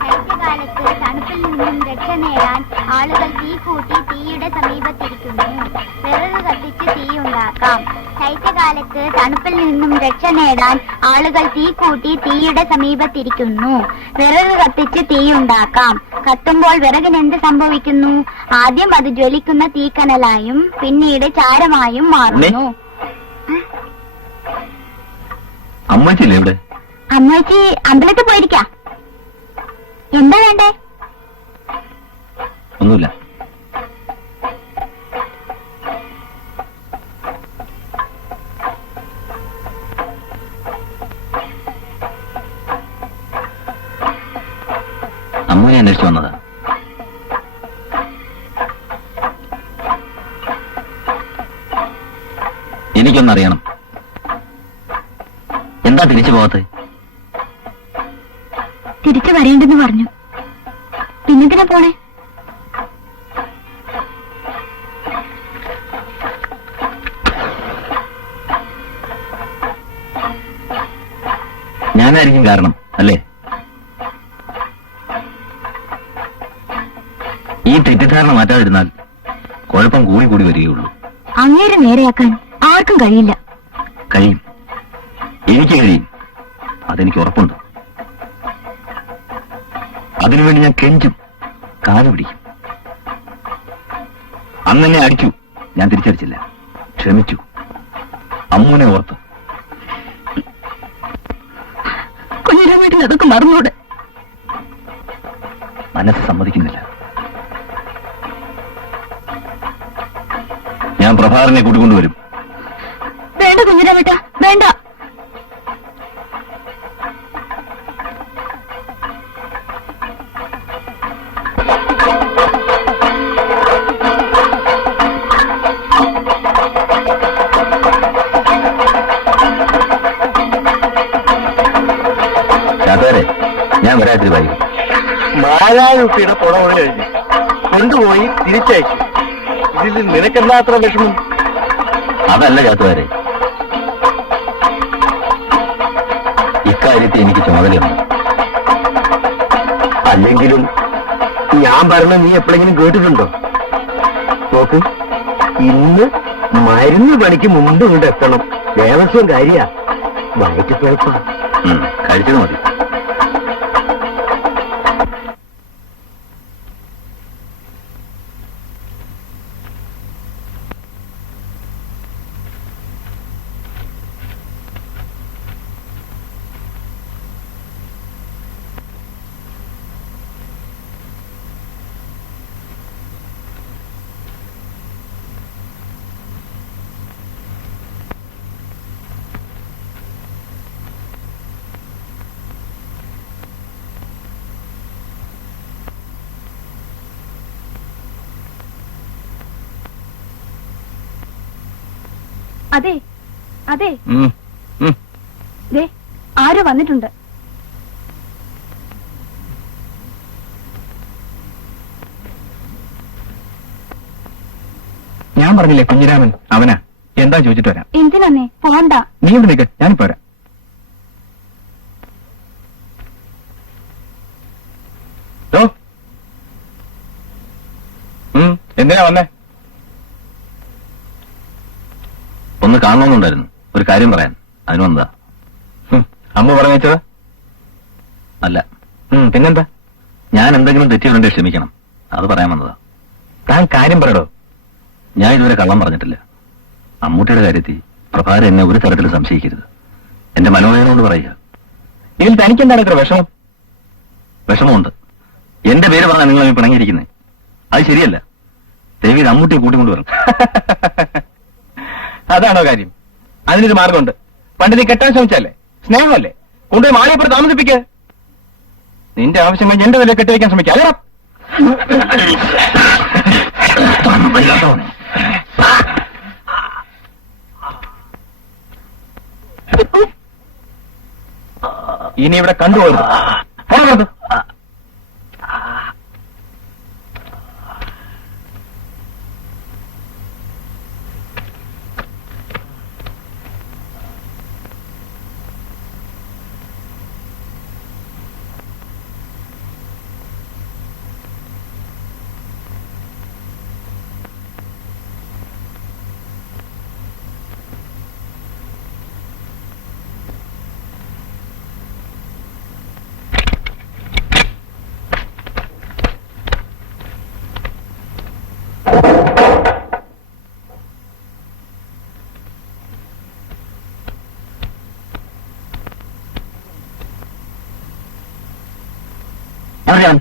ശൈത്യകാലത്ത് തണുപ്പിൽ നിന്നും രക്ഷ നേടാൻ ആളുകൾ തീ കൂട്ടി തീയുടെ സമീപത്തിരിക്കുന്നു. വിറക് കത്തിച്ച് തീയുണ്ടാക്കാം. ശൈത്യകാലത്ത് തണുപ്പിൽ നിന്നും രക്ഷ നേടാൻ ആളുകൾ തീ കൂട്ടി തീയുടെ സമീപത്തിരിക്കുന്നു. വിറക് കത്തിച്ച് തീയുണ്ടാക്കാം. കത്തുമ്പോൾ വിറകിന് എന്ത് സംഭവിക്കുന്നു? ആദ്യം അത് ജ്വലിക്കുന്ന തീക്കനലായും പിന്നീട് ചാരമായും മാറുന്നു. അമ്മച്ചില്ലേ ഇവിടെ? അമ്മച്ചി അമ്പലത്തിൽ പോയിരിക്കാം. എന്താ വേണ്ടേ? ഒന്നുമില്ല. അമ്മയെ അന്വേഷിച്ചു വന്നതാ. എനിക്കൊന്നറിയണം. എന്താ തിരിച്ചു പോകത്ത്? തിരിച്ചു വരേണ്ടെന്ന് പറഞ്ഞു. പിന്നെന്തിനാ പോണേ? ഞാനായിരിക്കും കാരണം അല്ലേ? ഈ തെറ്റിദ്ധാരണ മാറ്റാതിരുന്നാൽ കുഴപ്പം കൂടി കൂടി വരികയുള്ളൂ. അങ്ങേരെ നേരെയാക്കാൻ ആർക്കും കഴിയില്ല. കഴിയും, എനിക്ക് കഴിയും. അതെനിക്ക് ഉറപ്പുണ്ട്. അതിനുവേണ്ടി ഞാൻ കെഞ്ചും, കാല് പിടിക്കും. അന്നെന്നെ അടിച്ചു, ഞാൻ തിരിച്ചടിച്ചില്ല, ക്ഷമിച്ചു. അമ്മൂനെ ഓർത്ത്. കുഞ്ഞിനെ വീട്ടിൽ അതൊക്കെ മറന്നൂടെ? മനസ്സ് സമ്മതിക്കുന്നില്ല. ഞാൻ പ്രഭാകരനെ കൂട്ടിക്കൊണ്ടുവരും. വേണ്ട കുഞ്ഞിരാമേട്ട, വേണ്ട. രാത്രി ഞാൻ വരാത്തിരി വൈകും. മായായുട്ടിയുടെ പുറവ് കഴിഞ്ഞു കൊണ്ടുപോയി തിരിച്ചയച്ചു. ഇതിൽ നിനക്കെന്താ അത്ര വിഷമം? അതല്ല ചാത്തുകാരെ, ഇക്കാര്യത്തിൽ എനിക്ക് ചുമതലയുണ്ട്. അല്ലെങ്കിലും ഞാൻ പറഞ്ഞ നീ എപ്പോഴെങ്കിലും കേട്ടിട്ടുണ്ടോ? നോക്ക്, ഇന്ന് മരുന്ന് പണിക്ക് മുമ്പ് ഇങ്ങോട്ട് എത്തണം. ദേവസ്വം കാര്യ വയറ്റ് കുഴപ്പ. കഴിച്ചത് മതി. അതെ അതെ, ദേ ആരോ വന്നിട്ടുണ്ട്. ഞാൻ പറഞ്ഞില്ലേ കുഞ്ഞിരാമൻ അവനാ. എന്താ ചോദിച്ചിട്ട് വരാം. എന്തിനന്നേ? പോണ്ട. നീ ഒന്ന് നിൽക്ക്, ഞാനിപ്പോ വരാം. എന്തിനാ വന്നേ? ഒന്ന് കാണണമെന്നുണ്ടായിരുന്നു, ഒരു കാര്യം പറയാൻ. അതിന് വന്നതാ. അമ്മ പറഞ്ഞു വെച്ചതാ? അല്ല, പിന്നെന്താ? ഞാൻ എന്തെങ്കിലും തെറ്റിയുണ്ടെ ക്ഷമിക്കണം, അത് പറയാൻ വന്നതാ. താൻ കാര്യം പറയടോ. ഞാൻ ഇതുവരെ കള്ളം പറഞ്ഞിട്ടില്ല. അമ്മൂട്ടിയുടെ കാര്യത്തിൽ പ്രഭാരം എന്നെ ഒരു തരത്തിൽ സംശയിക്കരുത്. എന്റെ മനോഹരനോട് പറയുക. ഇതിൽ തനിക്കെന്താണ് ഇത്ര വിഷമം? വിഷമമുണ്ട്. എന്റെ പേര് പറഞ്ഞാൽ നിങ്ങൾ പിണങ്ങിയിരിക്കുന്നത്. അത് ശരിയല്ല. ദേവി അമ്മൂട്ടിയെ കൂട്ടിക്കൊണ്ട് വരണം. അതാണോ കാര്യം? അതിനൊരു മാർഗമുണ്ട്. പണ്ട് നീ കെട്ടാൻ ശ്രമിച്ചല്ലേ? സ്നേഹമല്ലേ? കൊണ്ടുപോയി മാളിയപ്പുറം താമസിപ്പിക്കുക. നിന്റെ ആവശ്യം കഴിഞ്ഞ് എന്റെ വില കെട്ടിവെക്കാൻ ശ്രമിക്കുക. അല്ലടാ. ഇനി ഇവിടെ കണ്ടുപോകരുത്. അറിയാം.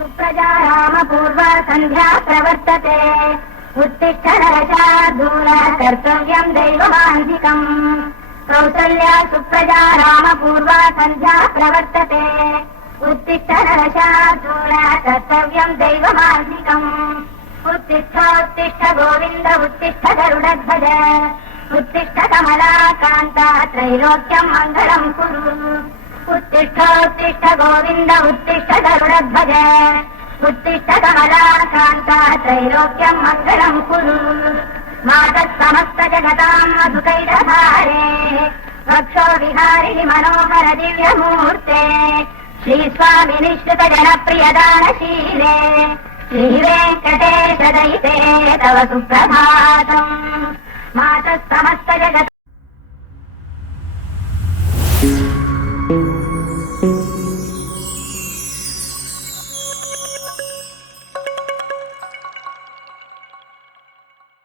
सुप्रजा रामपूर्वा सन्ध्या प्रवर्तते उत्तिष्ठ नरशार्दूल कर्तव्यम् दैवमान्धिकम् कौसल्या सुप्रजा रामपूर्वा सन्ध्या प्रवर्तते उत्तिष्ठ नरशार्दूल कर्तव्यम् दैवमान्धिकम् उत्तिष्ठ गोविन्द उत्तिष्ठ गरुडध्वज उत्तिष्ठ कमलाकान्ता त्रैलोक्यम् मङ्गलम् कुरु उत्तिष्ठ गोविन्द उत्तिष्ठ गरुडध्वज उत्तिष्ठ कमलाकान्ता त्रैलोक्यम् मङ्गलम् कुरु मातः समस्त जगताम् मधुकैटभारे वक्षो विहारिणि मनोहर दिव्यमूर्ते श्रीस्वामिनिश्चित जनप्रियदानशीले श्रीवेङ्कटेश दयिते तव सुप्रभातम् मातः समस्त जगत्